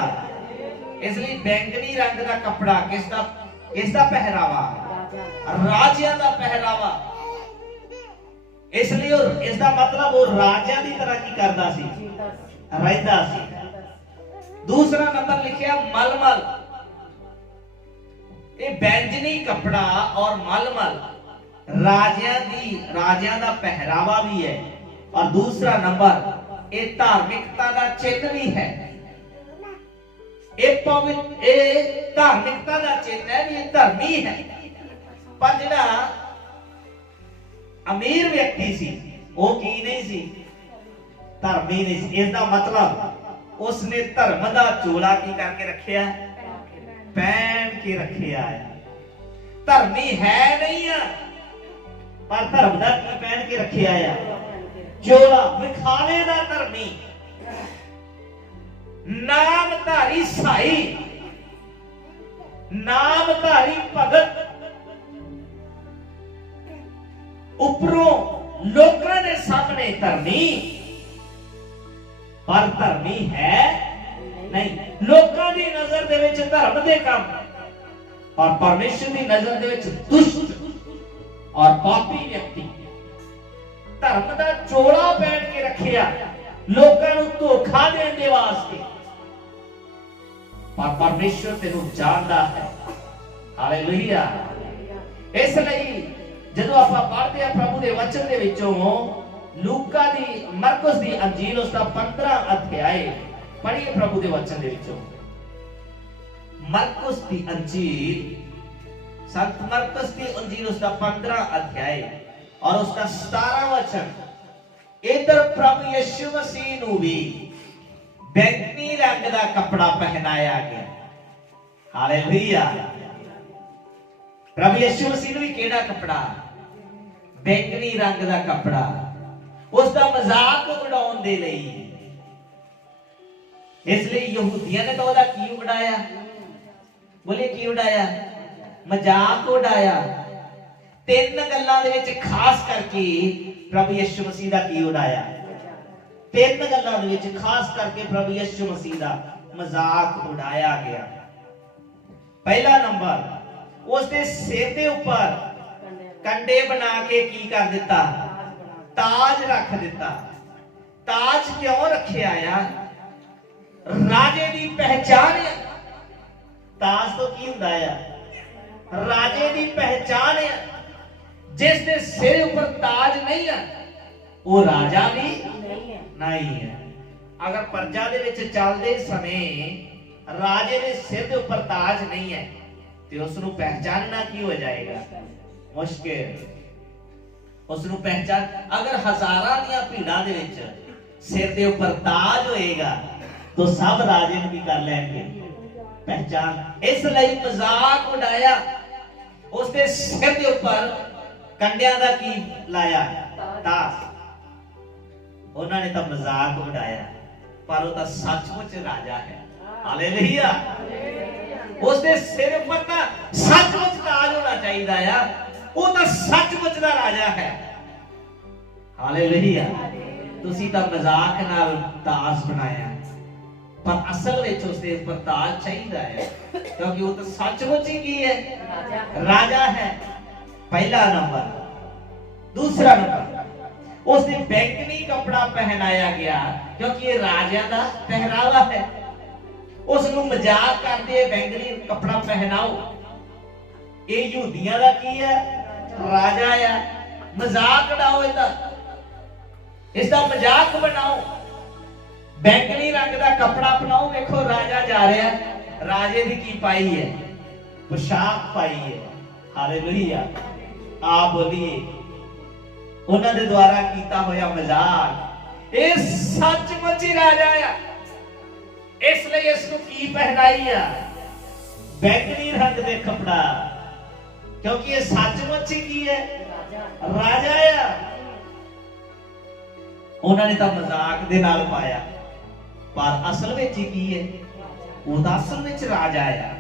इसलिए बैंगनी रंग का कपड़ा किसका पहरावा? राजियां का पहरावा। इसलिए इसका मतलब वो राजा की तरह की करता सी, रहता सी। दूसरा नंबर लिखिया मलमल। ये बैंगनी कपड़ा और मलमल राजियां दा पहरावा भी है। और दूसरा नंबर ये धार्मिकता का चिन्ह भी है। ये धार्मिकता का चिन्ह है, ये धर्मी है। पर जिहड़ा अमीर व्यक्ति सी वो की नहीं सी? धर्मी नहीं सी। इसका मतलब उसने धर्म का चोला की करके रखिया? पहन के रखिया है। धर्मी है नहीं है पर धर्म का की पहन के रखिया है? चोला विखाने का धर्मी, नामधारी साई, नामधारी भगत, उपरों लोगों ने सामने धर्मी पर धर्मी है नहीं। लोगों की नजर दे विच धर्म दे काम और परमेश्वर की नजर दे विच दुष्ट और पापी व्यक्ति धर्म का चोला पहन के रखिया लोगों को धोखा देने दे वास्ते। पर परमेश्वर तेनू जानता है। हालेलुया। इसलिए ਜਦੋਂ ਆਪਾਂ ਪੜ੍ਹਦੇ ਆ ਪ੍ਰਭੂ ਦੇ ਵਚਨ ਦੇ ਵਿੱਚੋਂ ਲੂਕਾ ਦੀ ਮਰਕਸ ਦੀ ਅੰਜੀਲ ਉਸ ਦਾ 15 ਅਧਿਆਏ ਪੜ੍ਹੀਏ ਪ੍ਰਭੂ ਦੇ ਵਚਨ ਦੇ ਵਿੱਚੋਂ। मरकुस की अंजील, संत मरकुस की अंजील उसका 15 अध्याय और उसका 17 वचन। इधर प्रभु यीशु मसीह नू भी बैंगनी रंग का कपड़ा पहनाया गया। हालेलुया। प्रभु यीशु मसीह नू भी केड़ा कपड़ा? बैंगनी रंग का कपड़ा। उसका मजाक उड़ाउण दे लई, इसलिए यहूदियों ने तो उसका की उड़ाया? बोले की उड़ाया? मजाक उड़ाया। तीन गल्लां दे विच खास करके प्रभु यीशु मसीह दा की उड़ाया? तीन गल्लां दे विच खास करके प्रभु यीशु मसीह दा मजाक उड़ाया गया। पहला नंबर, उसके सिर दे ऊपर कंडे बना के की कर दिता? ताज रख दिता। ताज क्यों रखे आया? राजे की पहचान है। ताज तो की हुंदा है? राजे की पहचान है। जिस दे सिर ऊपर ताज नहीं है वो राजा भी नहीं है। अगर प्रजा दे विच चलदे समय राजे दे सिर दे ऊपर ताज नहीं है तो उसनु पहचानना की हो जाएगा? मुश्किल। उसनु पहचान, अगर हजारां दी भीड़ां दे विच सिर दे ऊपर ताज होएगा तो सब राजे भी कर लेंगे पहचान। इसलिए मजाक उड़ाया। ਉਸਦੇ ਸਿਰ ਦੇ ਉੱਪਰ ਕੰਡਿਆਂ ਦਾ ਕੀ ਲਾਇਆ? ਤਾਜ। ਉਹਨਾਂ ਨੇ ਤਾਂ ਮਜ਼ਾਕ ਉਡਾਇਆ, ਪਰ ਉਹ ਤਾਂ ਸੱਚਮੁੱਚ ਰਾਜਾ ਹੈ। ਹਾਲੇਲੂਇਆ। ਉਸਦੇ ਸਿਰ ਉੱਪਰ ਤਾਂ ਸੱਚਮੁੱਚ ਤਾਜ ਹੋਣਾ ਚਾਹੀਦਾ ਆ, ਉਹ ਤਾਂ ਸੱਚਮੁੱਚ ਦਾ ਰਾਜਾ ਹੈ। ਹਾਲੇਲੂਇਆ। ਤੁਸੀਂ ਤਾਂ ਮਜ਼ਾਕ ਨਾਲ ਤਾਜ ਬਣਾਇਆ, ਪਰ ਅਸਲ ਵਿੱਚ ਉਸਦੇ ਉੱਪਰ ਤਾਜ ਚਾਹੀਦਾ ਹੈ, ਕਿਉਂਕਿ ਉਹ ਤਾਂ ਸੱਚਮੁੱਚ ਹੀ ਕੀ ਹੈ? ਰਾਜਾ ਹੈ। ਪਹਿਲਾ ਨੰਬਰ। दूसरा नंबर, उसने बैंगनी कपड़ा पहनाया गया, क्योंकि ये राजा का पहरावा है। उसनु मजाक करते बैंगनी कपड़ा पहनाओ, ये यहूदियां दा की है? राजा है। मजाक उड़ाओ, इसका मजाक बनाओ, बैंगनी रंग का कपड़ा पहनाओ। देखो राजा जा रहा है, राजे दी की पाई है? पोशाक पाई है। हालेलुया। आप बोलिए, ਉਹਨਾਂ ਦੇ ਦੁਆਰਾ ਕੀਤਾ ਹੋਇਆ ਮਜ਼ਾਕ, ਇਹ ਸੱਚਮੁੱਚ ਹੀ ਰਾਜਾ ਆ। ਇਸ ਲਈ ਇਸ ਨੂੰ ਕੀ ਪਹਿਨਾਈ ਆ? ਬੈਂਗਣੀ ਰੰਗ ਦੇ ਕੱਪੜਾ, ਕਿਉਂਕਿ ਇਹ ਸੱਚਮੁੱਚ ਹੀ ਕੀ ਹੈ? ਰਾਜਾ ਆ। ਉਹਨਾਂ ਨੇ ਤਾਂ ਮਜ਼ਾਕ ਦੇ ਨਾਲ ਪਾਇਆ, ਪਰ ਅਸਲ ਵਿੱਚ ਕੀ ਹੈ? ਉਹ ਤਾਂ ਅਸਲ ਵਿੱਚ ਰਾਜਾ ਆ।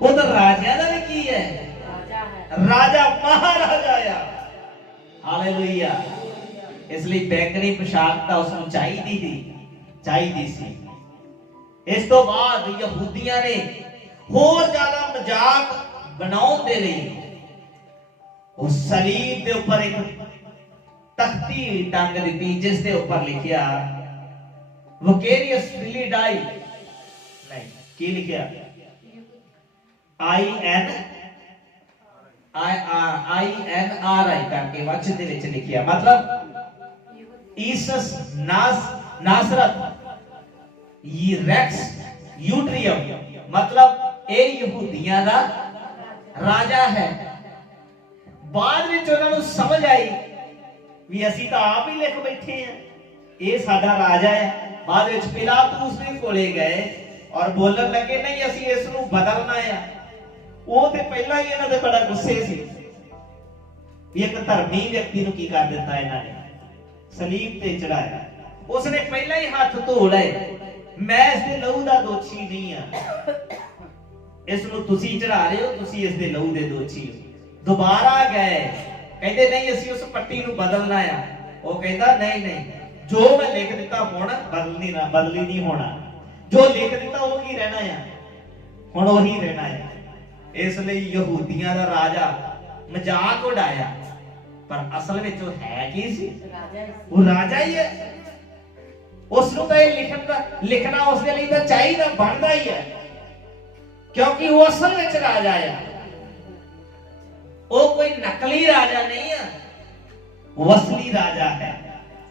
ਉਹ ਤਾਂ ਰਾਜਿਆਂ ਦਾ ਵੀ ਕੀ ਹੈ? ਰਾਜਾ, ਮਹਾਰਾਜਾ ਆ। ਹਾਲੇਲੂਇਆ। ਇਸ ਲਈ ਬੈਂਗਣੀ ਪੋਸ਼ਾਕ ਤਾਂ ਉਸ ਨੂੰ ਚਾਹੀਦੀ ਸੀ। ਇਸ ਤੋਂ ਬਾਅਦ ਯਹੂਦੀਆਂ ਨੇ ਹੋਰ ਜ਼ਿਆਦਾ ਮਜ਼ਾਕ ਬਣਾਉਣ ਦੇ ਲਈ ਉਸ ਸਲੀਬ ਦੇ ਉੱਪਰ ਇੱਕ ਤਖਤੀ ਟੰਗ ਦਿੱਤੀ, ਜਿਸ ਦੇ ਉੱਪਰ ਲਿਖਿਆ ਵਿਕੇਰੀਅਸ ਫਿਲੀਡਾਈ। ਨਹੀਂ, ਕੀ ਲਿਖਿਆ? INRI करके वचन दे विच लिखिया, मतलब ईसस नासरत रेक्स यूट्रियम, मतलब ये यहूदियां दा राजा है। बाद विच उन्हां नूं समझ आई भी असीं तां आप ही लिख बैठे हैं, ये साडा राजा है। बाद विच पिलातुस दे कोले गए और बोलन लगे, नहीं असीं इस नूं बदलना है। ਉਹ ਤੇ ਪਹਿਲਾਂ ਹੀ ਇਹਨਾਂ ਦੇ ਬੜਾ ਗੁੱਸੇ ਸੀ ਵੀ ਇੱਕ ਧਰਮੀ ਵਿਅਕਤੀ ਨੂੰ ਕੀ ਕਰ ਦਿੱਤਾ ਇਹਨਾਂ ਨੇ? ਸਲੀਬ ਤੇ ਚੜਾਇਆ। ਉਸਨੇ ਪਹਿਲਾਂ ਹੀ ਹੱਥ ਧੋ ਲਏ, ਮੈਂ ਇਸ ਦੇ ਲਹੂ ਦਾ ਦੋਸ਼ੀ ਨਹੀਂ ਆ, ਇਸ ਨੂੰ ਤੁਸੀਂ ਚੜਾ ਰਹੇ ਹੋ, ਤੁਸੀਂ ਇਸ ਦੇ ਲਹੂ ਦੇ ਦੋਸ਼ੀ ਹੋ। ਦੁਬਾਰਾ ਗਏ, ਕਹਿੰਦੇ ਨਹੀਂ ਅਸੀਂ ਉਸ ਪੱਟੀ ਨੂੰ ਬਦਲਣਾ ਆ। ਉਹ ਕਹਿੰਦਾ ਨਹੀਂ, ਜੋ ਮੈਂ ਲਿਖ ਦਿੱਤਾ ਹੁਣ ਬਦਲੀ ਨਹੀਂ ਹੋਣਾ, ਜੋ ਲਿਖ ਦਿੱਤਾ ਉਹ ਹੀ ਰਹਿਣਾ ਆ, ਹੁਣ ਉਹੀ ਰਹਿਣਾ ਆ। ਇਸ ਲਈ ਯਹੂਦੀਆਂ ਦਾ ਰਾਜਾ ਮਜ਼ਾਕ ਉਡਾਇਆ, ਪਰ ਅਸਲ ਵਿੱਚ ਉਹ ਹੈ ਕੀ ਸੀ? ਉਹ ਰਾਜਾ ਹੀ ਹੈ। ਉਸ ਨੂੰ ਤਾਂ ਇਹ ਲਿਖਣਾ ਉਸ ਦੇ ਲਈ ਤਾਂ ਚਾਹੀਦਾ, ਬਣਦਾ ਹੀ ਹੈ, ਕਿਉਂਕਿ ਉਹ ਅਸਲ ਵਿੱਚ ਰਾਜਾ ਆ। ਉਹ ਕੋਈ ਨਕਲੀ ਰਾਜਾ ਨਹੀਂ ਹੈ, ਉਹ ਅਸਲੀ ਰਾਜਾ ਹੈ।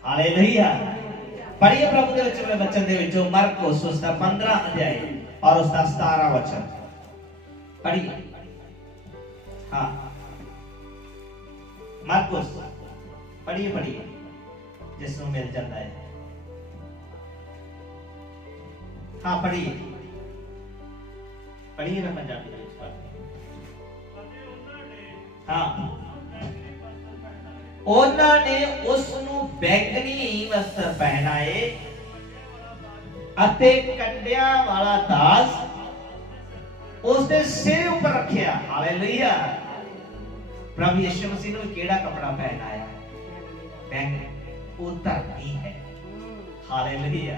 ਹਾਲੇਲੂਇਆ। ਪੜ੍ਹੀਏ ਪ੍ਰਭੂ ਦੇ ਵਿੱਚ ਵਚਨ ਦੇ ਵਿੱਚੋਂ ਮਰਕੋਸ ਉਸ ਦਾ 15 ਅਧਿਆਇ ਔਰ ਉਸ ਦਾ 17 ਵਚਨ पढ़िए। हाँ, मार्कुस पढ़िए, जिसमें मिल जाता है। हाँ पढ़िए ना पंजाबी में। हाँ, उन्होंने उसनु बैंगनी वस्त्र पहनाए अते कंडिया वाला दास उसने सिर ऊपर रखिया। हालेलुया। प्रभु यीशु मसीह ने केड़ा कपड़ा पहनाया? बैंगनी। वो धरती है। हालेलुया।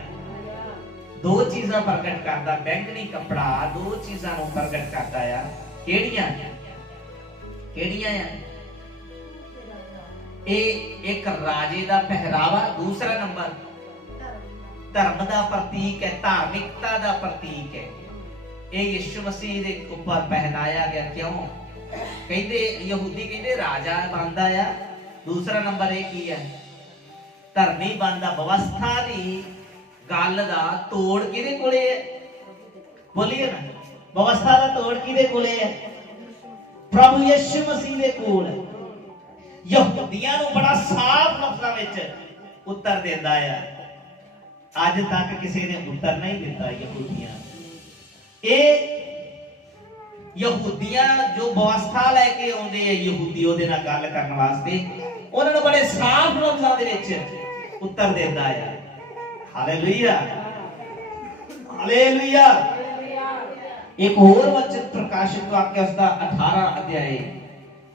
दो चीज़ां प्रगट करता बैंगनी कपड़ा, दो चीज़ां नूं प्रगट करता है। केड़ियां है? एक राजे दा पहरावा, दूसरा नंबर धर्म दा प्रतीक है, धार्मिकता दा प्रतीक है। ये यीशु मसीह दे ऊपर पहनाया गया। क्यों कहते? यहूदी कहते राजा बनदा है। दूसरा नंबर एक ही है, धर्मी बनदा। व्यवस्था दी गल दा तोड़ किहदे कोले है? बोलिए ना, व्यवस्था दा तोड़ किहदे कोले है? प्रभु यीशु मसीह दे कोल। यहूदियां नूं बड़ा साफ लफ्ज़ां विच उत्तर दिंदा है। अज तक किसी ने उत्तर नहीं दिता। यहूदियां ਯਹੂਦੀਆਂ ਜੋ ਵਿਵਸਥਾ ਲੈ ਕੇ ਆਉਂਦੇ ਆ ਯਹੂਦੀ ਉਹਦੇ ਨਾਲ ਗੱਲ ਕਰਨ ਵਾਸਤੇ, ਉਹਨਾਂ ਨੂੰ ਬੜੇ ਸਾਫ਼ ਲਫ਼ਜ਼ਾਂ ਦੇ ਵਿੱਚ ਉੱਤਰ ਦਿੰਦਾ ਆ। Hallelujah, hallelujah. एक और वचन प्रकाशित वाक्य उसका 18 अध्याय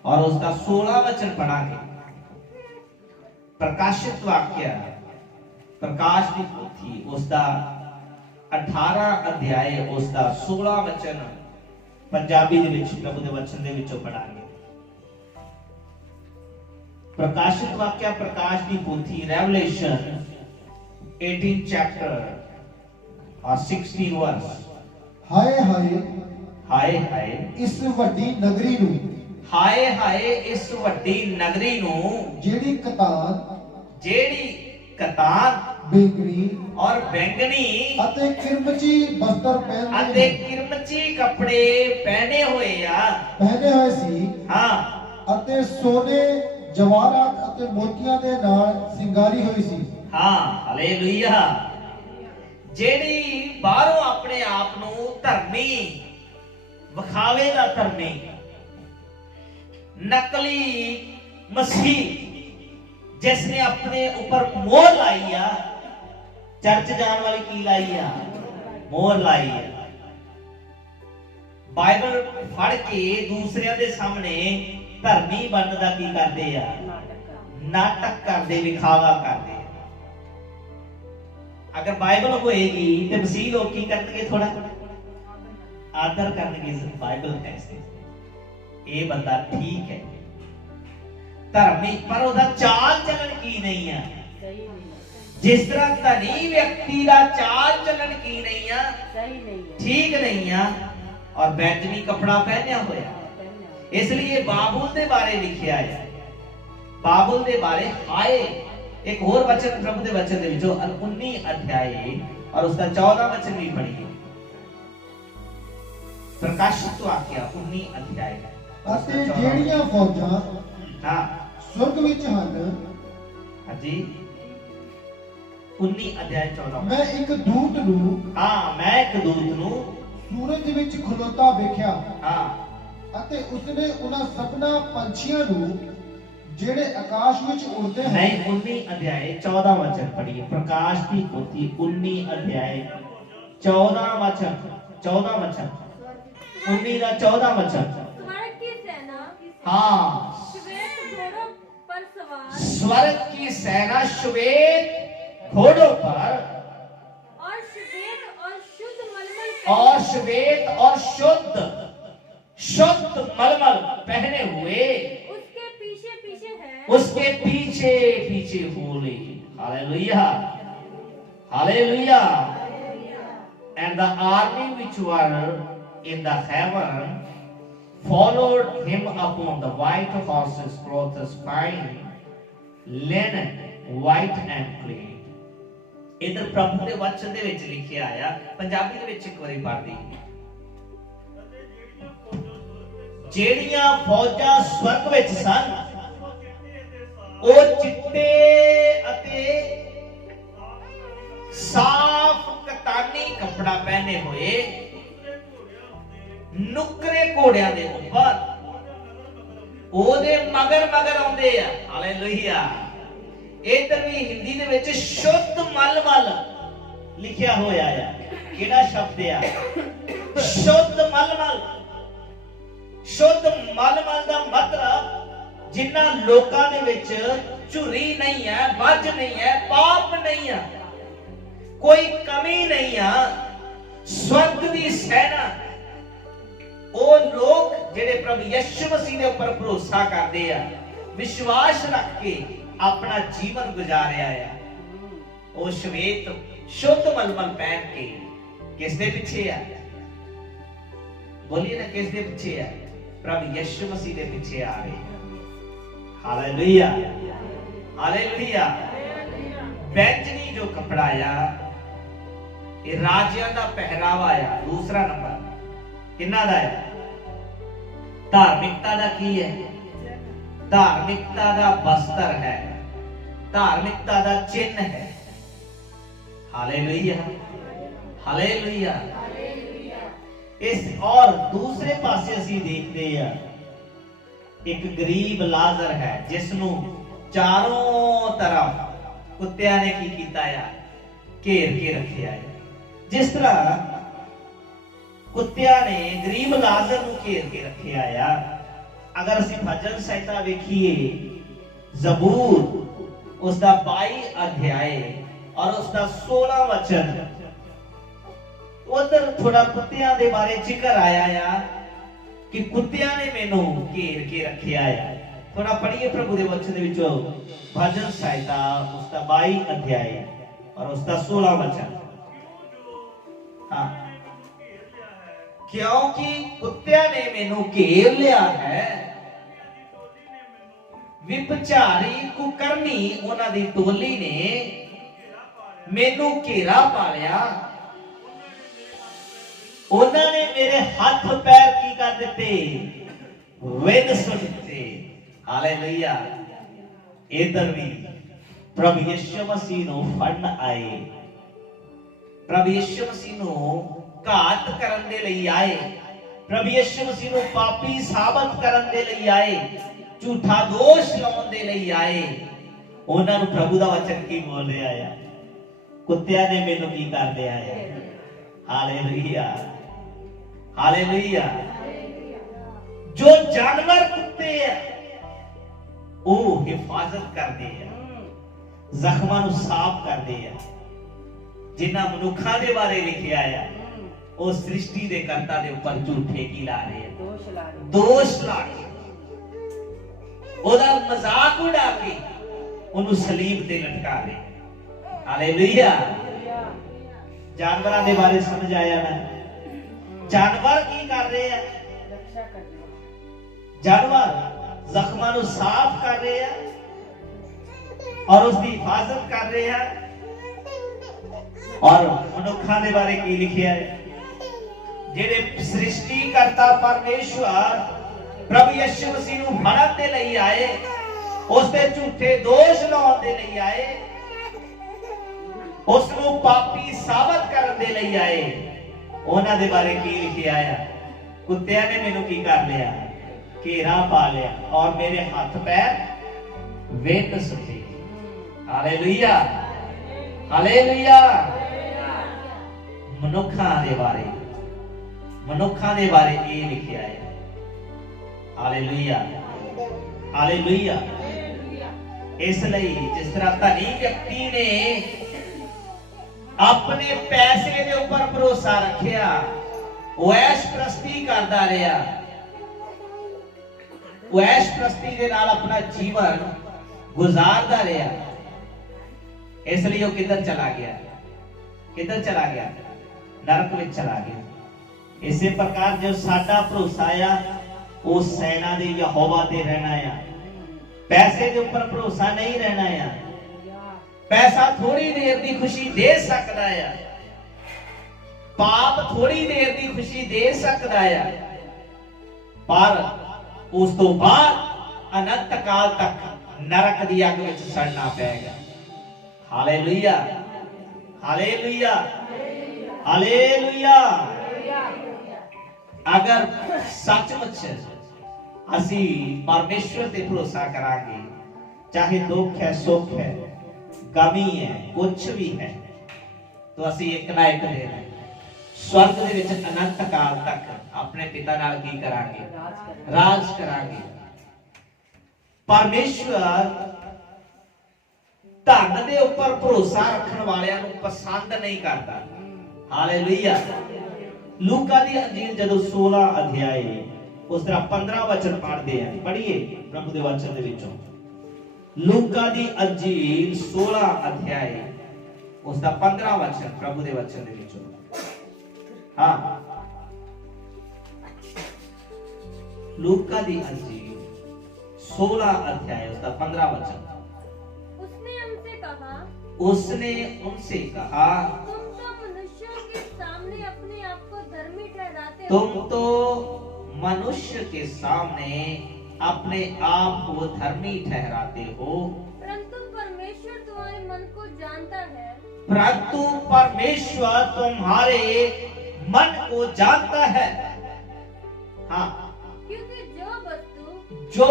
और उसका 16 वचन पढ़ांगे। प्रकाशित वाक्य प्रकाश की पोथी उसका 18 अध्याय उसका 16 वचन पंजाबी दे विच प्रभु दे वचन दे विचों पढ़ांगे। प्रकाशित वाक्य प्रकाश की पोथी रेवलेशन 18 चैप्टर और 16 वर्स। हाय हाय हाय हाय इस वड्डी नगरी ਨੂੰ, हाय हाय इस वड्डी नगरी ਨੂੰ ਜਿਹੜੀ ਕਤਾਨ बेंगनी और बैंगनी ਅਤੇ किरमची बस्तर पहने ਅਤੇ ਕਿਰਮਚੀ ਕੱਪੜੇ ਪਹਿਨੇ ਹੋਏ ਆ ਸੀ ਹਾਂ ਅਤੇ ਸੋਨੇ ਜਵਾਹਰਾਤ ਅਤੇ ਮੋਤੀਆਂ ਦੇ ਨਾਲ ਸਿੰਗਾਰੀ ਹੋਈ ਸੀ। ਹਾਂ ਹਾਲੇਲੂਇਆ। ਜਿਹੜੀ ਬਾਹਰੋਂ ਆਪਣੇ ਆਪ ਨੂੰ ਧਰਮੀ ਵਿਖਾਵੇ ਦਾ ਧਰਮੀ ਨਕਲੀ ਮਸੀਹ जिसने अपने ऊपर मोहर लाई आ, चर्च जाने वाली की लाई आ, मोहर लाई आ। बाइबल फड़ के दूसरे दे सामने धर्मी बनने दा की करदे आ, नाटक करदे, विखावा करदे। अगर बाइबल होएगी ते मसीह लोग की करनगे, थोड़ा आदर करनगे बाइबल टेक्स्ट। ये बंदा ठीक है धार्मिक, पर ਉਹਦਾ ਚਾਲ ਚੱਲਣ ਕੀ ਨਹੀਂ ਆ। जिस तरह धनी व्यक्ति ਦਾ ਚਾਲ ਚੱਲਣ ਕੀ ਨਹੀਂ ਆ, ठीक नहीं आ, और बैंगनी कपड़ा पहनया होया। इसलिए बाबुल दे बारे लिखिया है, बाबुल दे बारे हाय। एक और वचन प्रभु दे वचन दे विचों 19 अध्याय और उसका 14 वचन भी पढ़िए। प्रकाशित वाक्य 19 अध्याय ਅਤੇ ਜਿਹੜੀਆਂ ਫੌਜਾਂ हाँ स्वर्ग ਵਿੱਚ ਹਨ, हाजी 19 अध्याय 14। ਮੈਂ ਇੱਕ ਦੂਤ ਨੂੰ हाँ मैं एक दूत ਨੂੰ ਸੂਰਜ ਵਿੱਚ ਖਲੋਤਾ ਵੇਖਿਆ हाँ ਅਤੇ ਉਸਨੇ ਉਹਨਾਂ ਸਭਨਾ ਪੰਛੀਆਂ ਨੂੰ ਜਿਹੜੇ ਆਕਾਸ਼ ਵਿੱਚ ਉੜਦੇ ਹਨ। नहीं 19 अध्याय 14 वचन पढ़िए। प्रकाश की पोथी 19 अध्याय 14 वचन, 14 वचन 19 का 14 वचन। स्वर्ग की सेना हाँ श्वेत घोड़ों पर सवार स्वर्ग की सेना श्वेत घोड़ों पर और श्वेत और शुद्ध मलमल और श्वेत और शुद्ध मलमल पहने हुए उसके पीछे पीछे है, उसके पीछे पीछे बोले। Hallelujah, hallelujah. And the army which were in the heaven followed him upon the white horses, clothed fine linen, white and clean। इधर प्रभु ਦੇ ਵਚਨ ਦੇ ਵਿੱਚ ਲਿਖਿਆ ਆਇਆ, ਪੰਜਾਬੀ ਦੇ ਵਿੱਚ ਇੱਕ ਵਾਰੀ ਪੜ੍ਹਦੀ। ਜਿਹੜੀਆਂ ਫੌਜਾਂ ਸਵਰਗ ਵਿੱਚ ਸਨ ਉਹ ਚਿੱਟੇ ਅਤੇ ਸਾਫ਼ ਕਤਾਨੀ ਕੱਪੜਾ ਪਹਿਨੇ ਹੋਏ ਨੁਕਰੇ ਘੋੜਿਆਂ ਦੇ ਉੱਪਰ ਉਹਦੇ ਮਗਰ ਆਉਂਦੇ ਆ। ਹਾਲੇਲੂਇਆ। ਇਧਰ ਵੀ ਹਿੰਦੀ ਦੇ ਵਿੱਚ ਸ਼ੁੱਧ ਮਲਮਲ ਲਿਖਿਆ ਹੋਇਆ ਆ। ਕਿਹੜਾ ਸ਼ਬਦ ਆ? ਸ਼ੁੱਧ ਮਲਮਲ। ਸ਼ੁੱਧ ਮਲਮਲ ਦਾ ਮਤਲਬ ਜਿਨ੍ਹਾਂ ਲੋਕਾਂ ਦੇ ਵਿੱਚ ਝੁਰੀ ਨਹੀਂ ਹੈ, ਵੱਜ ਨਹੀਂ ਹੈ, ਪਾਪ ਨਹੀਂ ਆ, ਕੋਈ ਕਮੀ ਨਹੀਂ ਆ। ਸਵਰਗ ਦੀ ਸੈਨਾ ਉਹ ਲੋਕ ਜਿਹੜੇ ਪ੍ਰਭੂ ਯਿਸੂ ਮਸੀਹ ਦੇ ਉੱਪਰ ਭਰੋਸਾ ਕਰਦੇ ਆ, ਵਿਸ਼ਵਾਸ ਰੱਖ ਕੇ ਆਪਣਾ ਜੀਵਨ ਗੁਜ਼ਾਰਿਆ ਆ, ਉਹ ਸ਼ਵੇਤ ਸ਼ੁੱਧ ਮਲਮਲ ਪਹਿਨ ਕੇ ਕਿਸ ਦੇ ਪਿੱਛੇ ਆ? ਬੋਲੀਏ ਨਾ, ਕਿਸ ਦੇ ਪਿੱਛੇ ਆ? ਪ੍ਰਭੂ ਯਿਸੂ ਮਸੀਹ ਦੇ ਪਿੱਛੇ ਆ ਰਹੇ। Hallelujah, hallelujah. बैंगनी जो कपड़ा आ ये राजियां दा पहरावा आ। दूसरा नंबर किन्ना दा है? धार्मिकता दा की है? धार्मिकता दा वस्त्र है, धार्मिकता दा चिन्ह है। Hallelujah, hallelujah. इस और दूसरे पासे ਅਸੀਂ ਦੇਖਦੇ ਆ ਇੱਕ ਗਰੀਬ ਲਾਜ਼ਰ ਹੈ ਜਿਸ ਨੂੰ ਚਾਰੋਂ ਤਰਫ ਕੁੱਤਿਆਂ ਨੇ ਕੀ ਕੀਤਾ ਆ ਘੇਰ ਕੇ ਰੱਖਿਆ ਹੈ। ਜਿਸ ਤਰ੍ਹਾਂ ਕੁੱਤਿਆਂ ਨੇ ਗਰੀਬ ਲਾਜ਼ਰ ਨੂੰ ਘੇਰ ਕੇ ਰੱਖਿਆ ਆ, ਅਗਰ ਅਸੀਂ ਭਜਨ ਸੰਹਿਤਾ ਵੇਖੀਏ ਜ਼ਬੂਰ उसका 22 अध्याय और उसका 16 वचन, उधर थोड़ा कुत्तियां दे बारे जिक्र आया या कि कुत्तियां ने मैनू घेर के रखिया है। थोड़ा पढ़िए प्रभु दे वचन दे विचों भजन संहिता उसका 22 अध्याय और उसका 16 वचन। हाँ, क्योंकि कुत्तियां ने मैनू घेर लिया है, विपचारी कुकर्मी उन्हां दी टोली ने मैनू घेरा पा लिया, उन्होंने मेरे हाथ पैर की कर दिते विन सुट दिते। हालेलुया। इधर भी प्रभु यीशु मसीह नु फड़न आए, प्रभु यीशु मसीह नु घात करन दे लई आए, प्रभु यीशु मसीह नु पापी साबित करन दे लई आए, झूठा दोष लाउण दे लई आए। उन्हां नु प्रभु दा वचन की बोल रहा है, कुत्तियां ने मैनू की कर दिया है। Hallelujah, hallelujah. जो जानवर कुत्ते है वो हिफाजत करते हैं, जख्मां नू साफ करते हैं। जिन्हां मनुखां दे बारे लिखिया है वो सृष्टि दे करता दे ऊपर झूठे की ला रहे हैं, दोष ला के ओदा मजाक उड़ा के उन्हें सलीब ते लटका रहे। हालेलुया। जानवरां दे बारे समझ आया ना? जानवर की कर रहे हैं? रक्षा कर रहे। जानवर जख्मां नू साफ कर रहे हैं और उसकी हिफाजत कर रहे हैं। और मनुखां दे बारे की लिखिया है? जेड़े सृष्टि करता परमेश्वर प्रभु यीशु मसीह नू फड़न दे लई आए, उस ते झूठे दोष लाउण दे लई आए, उस नू पापी साबित करन दे लई आए। उन्हां दे बारे की लिखिया है? कुत्तियां ने मैनू की कर लिया? घेरा पा लिया और मेरे हाथ पैर विन सुटे। Hallelujah, hallelujah. मनुखां दे बारे की लिखिया है? Hallelujah, hallelujah. इसलिए जिस तरह धनी व्यक्ति ने अपने पैसे के ऊपर भरोसा रखिया, वो ऐश प्रस्ती करता रहा, वो ऐश प्रस्ती के नाल अपना जीवन गुजारता रहा। इसलिए वो किधर चला गया? किधर चला गया? नरक में चला गया। इसी प्रकार जो साडा भरोसा आ वो सेना दे यहोवा ते रहना है। पैसे के ऊपर भरोसा नहीं रहना है। पैसा थोड़ी देर की खुशी दे सकता है, पाप थोड़ी देर की खुशी दे सकता है, पर उस तो बाद अनंत काल तक नरक की अग में सड़ना पड़ेगा। Hallelujah, hallelujah, hallelujah. अगर सचमुच असी परमेश्वर ते भरोसा करांगे, चाहे दुख है, सुख है, गमी है, कुछ भी है, तो असी एक ना एक दिन स्वर्ग दे विच अनंत काल तक अपने पिता नाल की करांगे? राज करांगे। परमेश्वर धन दे ऊपर भरोसा रखने वालियां नूं पसंद नहीं करता। हालेलुया। लूका दी अंजील जदों 16 अध्याय उसका 15 वचन पढ़ते हैं, पढ़िए प्रभु दे वचन दे विचों। लूका दी अंजील 16 अध्याय उसका 15 वचन प्रभु दे वचन दे विचों। हाँ, लूका दी अंजील 16 अध्याय उसका 15 वचन। उसने उनसे कहा, तुम तो मनुष्य के सामने अपने आप को धर्मी ठहराते हो, परंतु परमेश्वर तुम्हारे मन को जानता है। परंतु परमेश्वर तुम्हारे मन को जानता है। हाँ, क्योंकि जो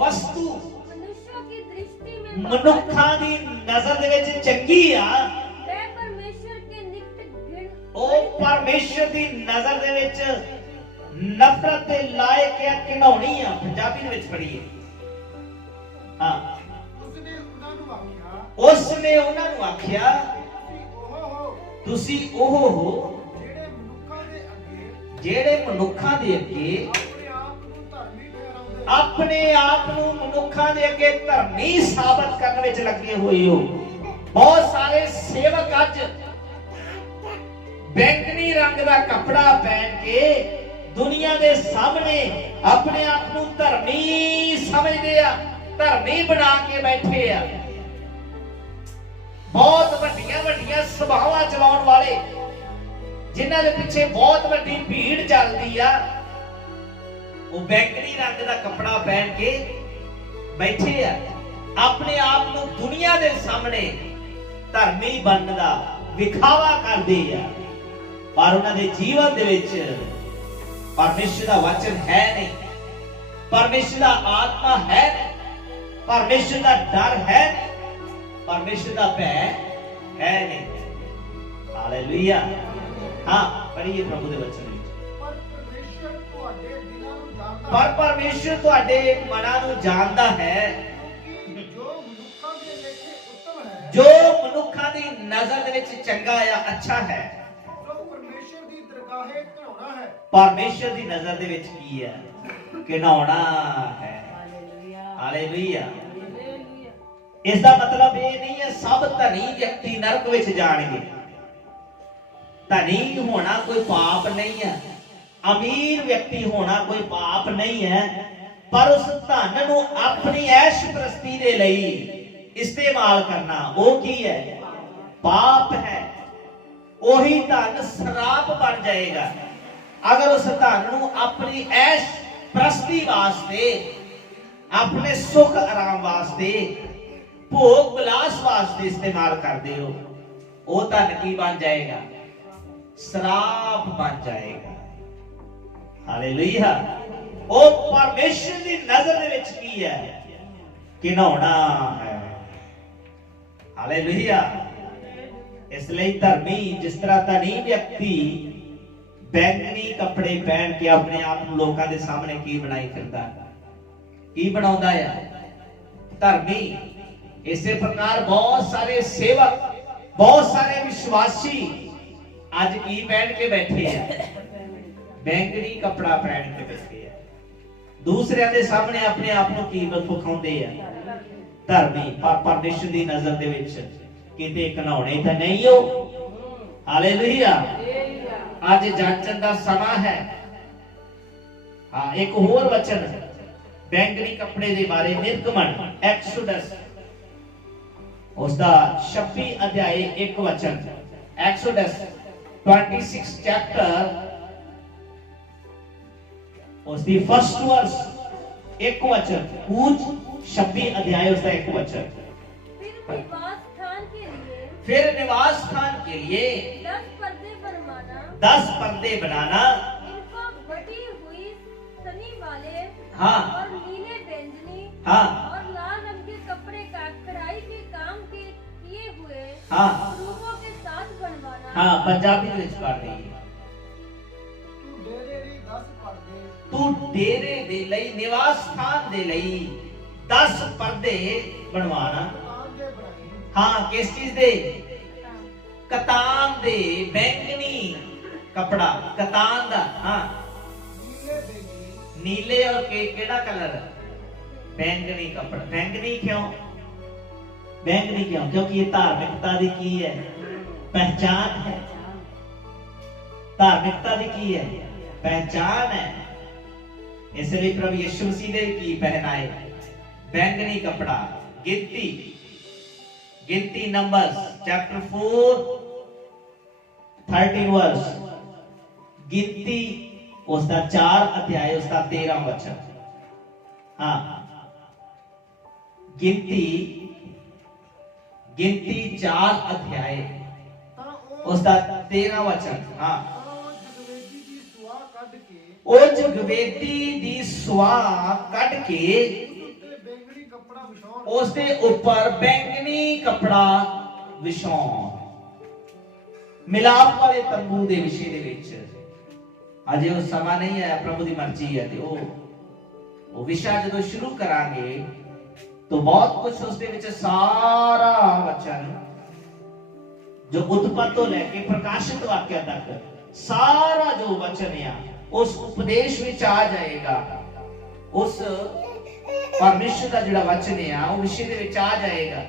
वस्तु मनुष्यों की दृष्टि में मनुੱਖਾਂ ਦੀ ਨਜ਼ਰ ਦੇ ਵਿੱਚ ਚੰਗੀ ਆ, वह परमेश्वर के निकट ਉਹ ਪਰਮੇਸ਼ਰ ਦੀ ਨਜ਼ਰ ਦੇ ਵਿੱਚ ਨਫ਼ਰਤ ਦੇ ਲਾਇਕ ਆ, ਘਿਨਾਉਣੀ ਆ। ਪੰਜਾਬੀ ਦੇ ਵਿੱਚ ਪੜ੍ਹੀਏ। ਹਾਂ, ਉਸਨੇ ਉਹਨਾਂ ਨੂੰ ਆਖਿਆ ਤੁਸੀਂ ਉਹ ਹੋ ਜਿਹੜੇ ਮਨੁੱਖਾਂ ਦੇ ਅੱਗੇ ਆਪਣੇ ਆਪ ਨੂੰ ਮਨੁੱਖਾਂ ਦੇ ਅੱਗੇ ਧਰਮੀ ਸਾਬਤ ਕਰਨ ਵਿੱਚ ਲੱਗੇ ਹੋਏ ਹੋ। ਬਹੁਤ ਸਾਰੇ ਸੇਵਕ ਅੱਜ ਬੈਂਗਣੀ ਰੰਗ ਦਾ ਕੱਪੜਾ ਪਹਿਨ ਕੇ ਦੁਨੀਆ ਦੇ ਸਾਹਮਣੇ ਆਪਣੇ ਆਪ ਨੂੰ ਧਰਮੀ ਸਮਝਦੇ ਆ, ਧਰਮੀ ਬਣਾ ਕੇ ਬੈਠੇ ਆ। ਬਹੁਤ ਵੱਡੀਆਂ ਵੱਡੀਆਂ ਸਭਾਵਾਂ ਚਲਾਉਣ ਵਾਲੇ, ਜਿਨ੍ਹਾਂ ਦੇ ਪਿੱਛੇ ਬਹੁਤ ਵੱਡੀ ਭੀੜ ਚੱਲਦੀ ਆ, ਉਹ ਬੈਂਗਣੀ ਰੰਗ ਦਾ ਕੱਪੜਾ ਪਹਿਨ ਕੇ ਬੈਠੇ ਆ। ਆਪਣੇ ਆਪ ਨੂੰ ਦੁਨੀਆ ਦੇ ਸਾਹਮਣੇ ਧਰਮੀ ਬਣਨ ਦਾ ਵਿਖਾਵਾ ਕਰਦੇ ਆ, ਪਰ ਉਹਨਾਂ ਦੇ ਜੀਵਨ ਦੇ ਵਿੱਚ ਪਰਮੇਸ਼ਰ ਦਾ ਵਚਨ ਹੈ ਨਹੀਂ, ਪਰਮੇਸ਼ਰ ਦਾ ਆਤਮਾ ਹੈ ਨਹੀਂ, ਪਰਮੇਸ਼ਰ ਦਾ ਡਰ ਹੈ ਨਹੀਂ, ਪਰਮੇਸ਼ਰ ਦਾ ਭੈ ਹੈ ਨਹੀਂ। ਹਾਲੇਲੂਇਆ। ਹਾਂ, ਪੜ੍ਹੀਏ ਪ੍ਰਭੂ ਦੇ ਵਚਨ ਵਿੱਚ। ਪਰ ਪਰਮੇਸ਼ਰ ਤੁਹਾਡੇ ਮਨਾਂ ਨੂੰ ਜਾਣਦਾ ਹੈ, ਜੋ ਮਨੁੱਖਾਂ ਦੀ ਨਜ਼ਰ ਦੇ ਵਿੱਚ ਚੰਗਾ ਆ, ਅੱਛਾ ਹੈ। ਪਰਮੇਸ਼ਰ ਦੀ ਨਜ਼ਰ ਦੇ ਵਿੱਚ ਕੀ ਹੈ? ਘਿਨਾਉਣਾ ਹੈ। ਹਾਲੇਲੂਇਆ। ਇਸ ਦਾ ਮਤਲਬ ਇਹ ਨਹੀਂ ਹੈ ਸਭ ਧਨੀ ਵਿਅਕਤੀ ਨਰਕ ਵਿੱਚ ਜਾਣਗੇ। ਧਨੀ ਹੋਣਾ ਕੋਈ ਪਾਪ ਨਹੀਂ ਹੈ, ਅਮੀਰ ਵਿਅਕਤੀ ਹੋਣਾ ਕੋਈ ਪਾਪ ਨਹੀਂ ਹੈ, ਪਰ ਉਸ ਧਨ ਨੂੰ ਆਪਣੀ ਐਸ਼ ਪ੍ਰਸਤੀ ਦੇ ਲਈ ਇਸਤੇਮਾਲ ਕਰਨਾ ਉਹ ਕੀ ਹੈ? ਪਾਪ ਹੈ। ਉਹੀ ਧਨ ਸ਼ਰਾਪ ਬਣ ਜਾਏਗਾ ਅਗਰ ਉਸ ਧਨ ਨੂੰ ਆਪਣੀ ਐਸ਼ ਪ੍ਰਸਤੀ ਵਾਸਤੇ, ਆਪਣੇ ਸੁਖ ਆਰਾਮ ਵਾਸਤੇ, ਭੋਗ ਵਿਲਾਸ ਵਾਸਤੇ ਇਸਤੇਮਾਲ ਕਰਦੇ ਹੋ। ਉਹ ਧਨ ਕੀ ਬਣ ਜਾਏਗਾ? ਸ਼ਰਾਪ ਬਣ ਜਾਏਗਾ। ਹਾਲੇਲੂਇਆ। ਉਹ ਪਰਮੇਸ਼ਰ ਦੀ ਨਜ਼ਰ ਦੇ ਵਿੱਚ ਕੀ ਹੈ? ਘਿਨਾਉਣਾ ਹੈ। ਹਾਲੇਲੂਇਆ। ਇਸ ਲਈ ਧਰਮੀ, ਜਿਸ ਤਰ੍ਹਾਂ ਧਨੀ ਵਿਅਕਤੀ ਬੈਂਗਣੀ ਕੱਪੜੇ ਪਹਿਨ ਕੇ ਆਪਣੇ ਆਪ ਨੂੰ ਲੋਕਾਂ ਦੇ ਸਾਹਮਣੇ ਕੀ ਬਣਾਈ ਫਿਰਦਾ, ਕੀ ਬਣਾਉਂਦਾ ਆ? ਧਰਮੀ। ਇਸੇ ਪ੍ਰਕਾਰ ਬਹੁਤ ਸਾਰੇ ਸੇਵਕ, ਬਹੁਤ ਸਾਰੇ ਵਿਸ਼ਵਾਸੀ ਅੱਜ ਕੀ ਪਹਿਨ ਕੇ ਬੈਠੇ ਆ? ਬੈਂਗਣੀ ਕੱਪੜਾ ਪਹਿਨ ਕੇ ਬੈਠੇ ਆ। ਦੂਸਰਿਆਂ ਦੇ ਸਾਹਮਣੇ ਆਪਣੇ ਆਪ ਨੂੰ ਕੀ ਵਿਖਾਉਂਦੇ ਆ? ਧਰਮੀ। ਪਰ ਪਰਮੇਸ਼ਰ ਦੀ ਨਜ਼ਰ ਦੇ ਵਿੱਚ ਕਿਤੇ ਘਿਨਾਉਣੇ ਤਾਂ ਨਹੀਂ ਹੋ। ਹਾਲੇਲੂਇਆ। ਅੱਜ ਜਾਂਚਣ ਦਾ ਸਮਾਂ ਹੈ। ਹਾਂ, ਇੱਕ ਹੋਰ ਵਚਨ ਬੈਂਗਣੀ ਕੱਪੜੇ ਦੇ ਬਾਰੇ, ਨਿਰਗਮਨ, ਐਕਸੋਡਸ, ਉਸ ਦਾ 26 ਅਧਿਆਇ 1 ਵਚਨ। ਐਕਸੋਡਸ 26 ਚੈਪਟਰ, ਉਸ ਦੀ ਫਸਟ ਵਰਸ 1 ਵਚਨ। ਕੂਚ 26 ਅਧਿਆਇ ਉਸ ਦਾ 1 ਵਚਨ। फिर निवास स्थान के लिए 10 पर्दे बनाना, इनको बटी हुई सनी वाले, हाँ, और नीले बैंगनी, हाँ, और लाल रंग के कपड़े का कढ़ाई के काम के किए हुए, हाँ, रूपों के साथ बनवाना। हाँ, पंजाबी में पढ़ रही है। तू डेरे दे लई, निवास स्थान दे लई 10 पर्दे बनवाना। हाँ, किस चीज दे? कतान दे, बैंगनी कपड़ा, कतान दा। हाँ, नीले और केड़ा कलर? बैंगनी कपड़ा। बैंगनी क्यों? बैंगनी क्यों? क्योंकि ये धार्मिकता दी की है? पहचान है। धार्मिकता दी की है? पहचान है। इसलिए प्रभु यीशु मसीह ने की पहनाए? बैंगनी कपड़ा। गिनती नंबर्स चैप्टर 4 13 वर्स। गिनती उसका 4 अध्याय उसका 13 वचन। हाँ, गिनती 4 अध्याय उसका 13 वचन। हाँ, ਉਹ ਜਗਵੇਦੀ ਦੀ ਸੁਆਹ ਕੱਢ ਕੇ ਤੇ ਬੈਂਗਣੀ ਕੱਪੜਾ ਵਿਛਾਉਣ ਉਸ ਦੇ ਉੱਪਰ ਬੈਂਗਣੀ ਕੱਪੜਾ ਵਿਛਾਉਣ। ਮਿਲਾਪ ਵਾਲੇ ਤੰਬੂ ਦੇ ਵਿਸ਼ੇ ਦੇ ਵਿੱਚ ਅਜੇ ਉਹ ਸਮਾਂ ਨਹੀਂ ਆਇਆ, ਪ੍ਰਭੂ ਦੀ ਮਰਜ਼ੀ ਹੈ ਤੇ ਉਹ ਵਿਸ਼ਾ ਜਦੋਂ ਸ਼ੁਰੂ ਕਰਾਂਗੇ ਤਾਂ ਬਹੁਤ ਕੁਝ ਉਸ ਦੇ ਵਿੱਚ ਸਾਰਾ ਵਚਨ ਜੋ ਉਤਪਤ ਤੋਂ ਲੈ ਕੇ ਪ੍ਰਕਾਸ਼ਿਤ ਵਾਕਿਆ ਤੱਕ ਸਾਰਾ ਜੋ ਵਚਨ ਆ ਉਸ ਉਪਦੇਸ਼ ਵਿੱਚ ਆ ਜਾਏਗਾ। ਉਸ ਪਰਮੇਸ਼ਰ ਦਾ ਜਿਹੜਾ ਵਚਨ ਆ ਉਹ ਵਿਸ਼ੇ ਦੇ ਵਿੱਚ ਆ ਜਾਏਗਾ।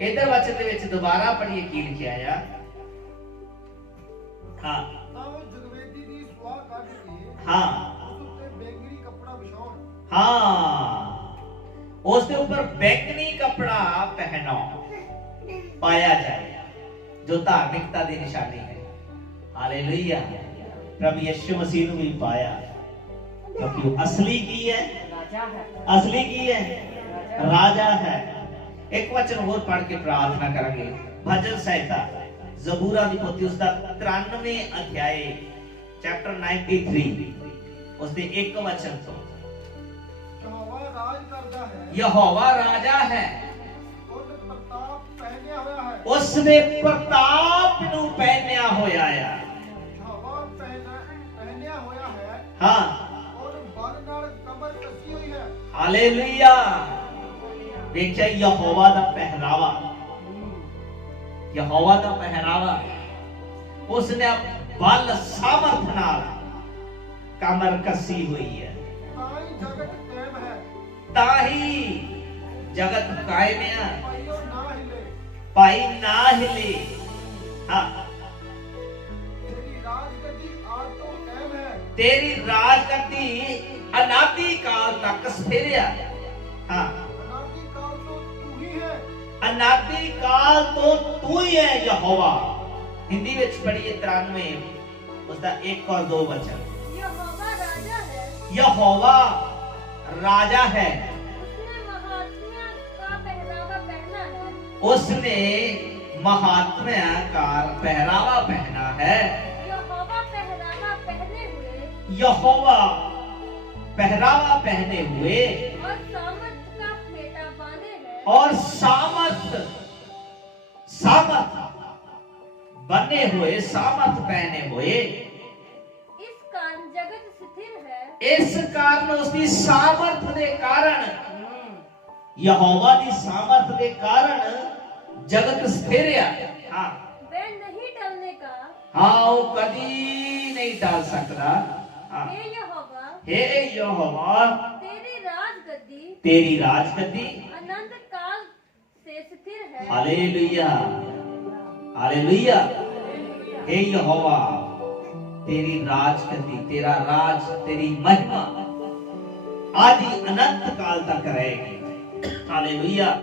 ਇਧਰ ਵਚਨ ਦੇ ਵਿੱਚ ਦੁਬਾਰਾ ਪੜ੍ਹੀਏ ਕੀ ਲਿਖਿਆ ਆ। ਹਾਂ ਤਾਂ ਉਹ ਜਗਵੇਦੀ ਦੀ ਸੁਆਹ ਕੱਢ ਕੇ ਹਾਂ ਉਸ ਉੱਤੇ ਬੈਂਗਣੀ ਕੱਪੜਾ ਵਿਛਾਉਣ। ਹਾਂ ਉਸ ਦੇ ਉੱਪਰ ਬੈਂਗਣੀ ਕਪੜਾ ਪਾਇਆ ਜਾਏ ਜੋ ਧਾਰਮਿਕਤਾ ਦੀ ਨਿਸ਼ਾਨੀ ਹੈ। ਹਾਲੇਲੂਇਆ। ਪ੍ਰਭੂ ਯਿਸੂ ਮਸੀਹ ਨੂੰ ਵੀ ਪਾਇਆ ਕਿਉਂਕਿ ਉਹ ਅਸਲੀ ਕੀ ਹੈ? राजा है। ਅਸਲੀ ਕੀ ਹੈ? ਰਾਜਾ ਹੈ। ਇੱਕ ਵਚਨ ਹੋਰ ਪੜ੍ਹ ਕੇ ਪ੍ਰਾਰਥਨਾ ਕਰਾਂਗੇ। ਭਜਨ ਸਾਹਿਤਾ ਜ਼ਬੂਰਾਂ ਦੀ ਪੋਥੀ ਉਸ ਦਾ 93 ਅਧਿਆਏ ਚੈਪਟਰ 93 ਉਸ ਦੇ ਇੱਕ ਵਚਨ ਤੋਂ। ਯਹੋਵਾ ਰਾਜ ਕਰਦਾ ਹੈ, ਯਹੋਵਾ ਰਾਜਾ ਹੈ, ਉਹਨੇ ਪ੍ਰਤਾਪ ਪਹਿਨਿਆ ਹੋਇਆ ਹੈ। ਉਸਨੇ ਪ੍ਰਤਾਪ ਨੂੰ ਪਹਿਨਿਆ ਹੋਇਆ ਆ। ਯਹੋਵਾ ਪਹਿਨਿਆ ਹੋਇਆ ਹੈ, ਹਾਂ ਔਰ ਬਲ ਨਾਲ ਕਮਰ ਕੱਸੀ ਹੋਈ ਹੈ। ਹਾਲੇਲੂਇਆ। ਵੇਖਿਆ ਯਹੋਵਾ ਦਾ ਪਹਿਰਾਵਾ, ਯਹੋਵਾ ਦਾ ਪਹਿਰਾਵਾ ਉਸਨੇ ਬਲ ਸਾਮਰਥ ਨਾਲ ਕਮਰ ਕੱਸੀ ਹੋਈ ਹੈ। ਤਾਂ ਹੀ ਜਗਤ ਕਾਇਮ ਹੈ, ਤਾਂ ਹੀ ਜਗਤ ਕਾਇਮ ਹੈ। ਭਾਈਓ ਨਾ ਹਿਲੇ। ਭਾਈ ਨਾ ਹਿਲੇ। ਹਾਂ ਤੇਰੀ ਰਾਜਗੱਦੀ ਆਦ ਤੋਂ ਕਾਇਮ ਹੈ, ਤੇਰੀ ਰਾਜਗੱਦੀ ਅਨਾਦਿ ਕਾਲ ਤੱਕ ਸਥਿਰ ਆ। ਹਾਂ ਅਨਾਦਿ ਕਾਲ ਤੋਂ ਤੂੰ ਹੀ ਹੈ। ਅਨਾਦਿ ਕਾਲ ਤੋਂ ਤੂੰ ਹੀ ਹੈ ਯਹੋਵਾ। ਹਿੰਦੀ ਵਿੱਚ ਪੜ੍ਹੀਏ 93 ਉਸਦਾ 1 और 2 वचन। यहोवा राजा है, यहोवा राजा है, उसने महात्म्य का पहरावा पहना है। उसने महात्म्य का पहरावा पहना है। यहोवा पहरावा पहने हुए यहोवा पहरावा पहने हुए और सामर्थ का फेटा बांधे है। और सामर्थ बने हुए, सामर्थ पहने हुए। इस कारण जगत स्थिर है। इस कारण उसकी सामर्थ के कारण, यहोवा की सामर्थ के कारण जगत स्थिर है। हाँ वह नहीं टलने का। हाँ वो कभी नहीं टाल सकता। हाँ हे यहोवा, हे यहोवा तेरी राजगद्दी तेरी राजगद्दी अनंत काल से स्थिर है। Hallelujah hallelujah. हे यहोवा तेरी राजगद्दी, तेरा राज, तेरी महिमा आदि अनंत काल तक रहेगी। हालेलुया।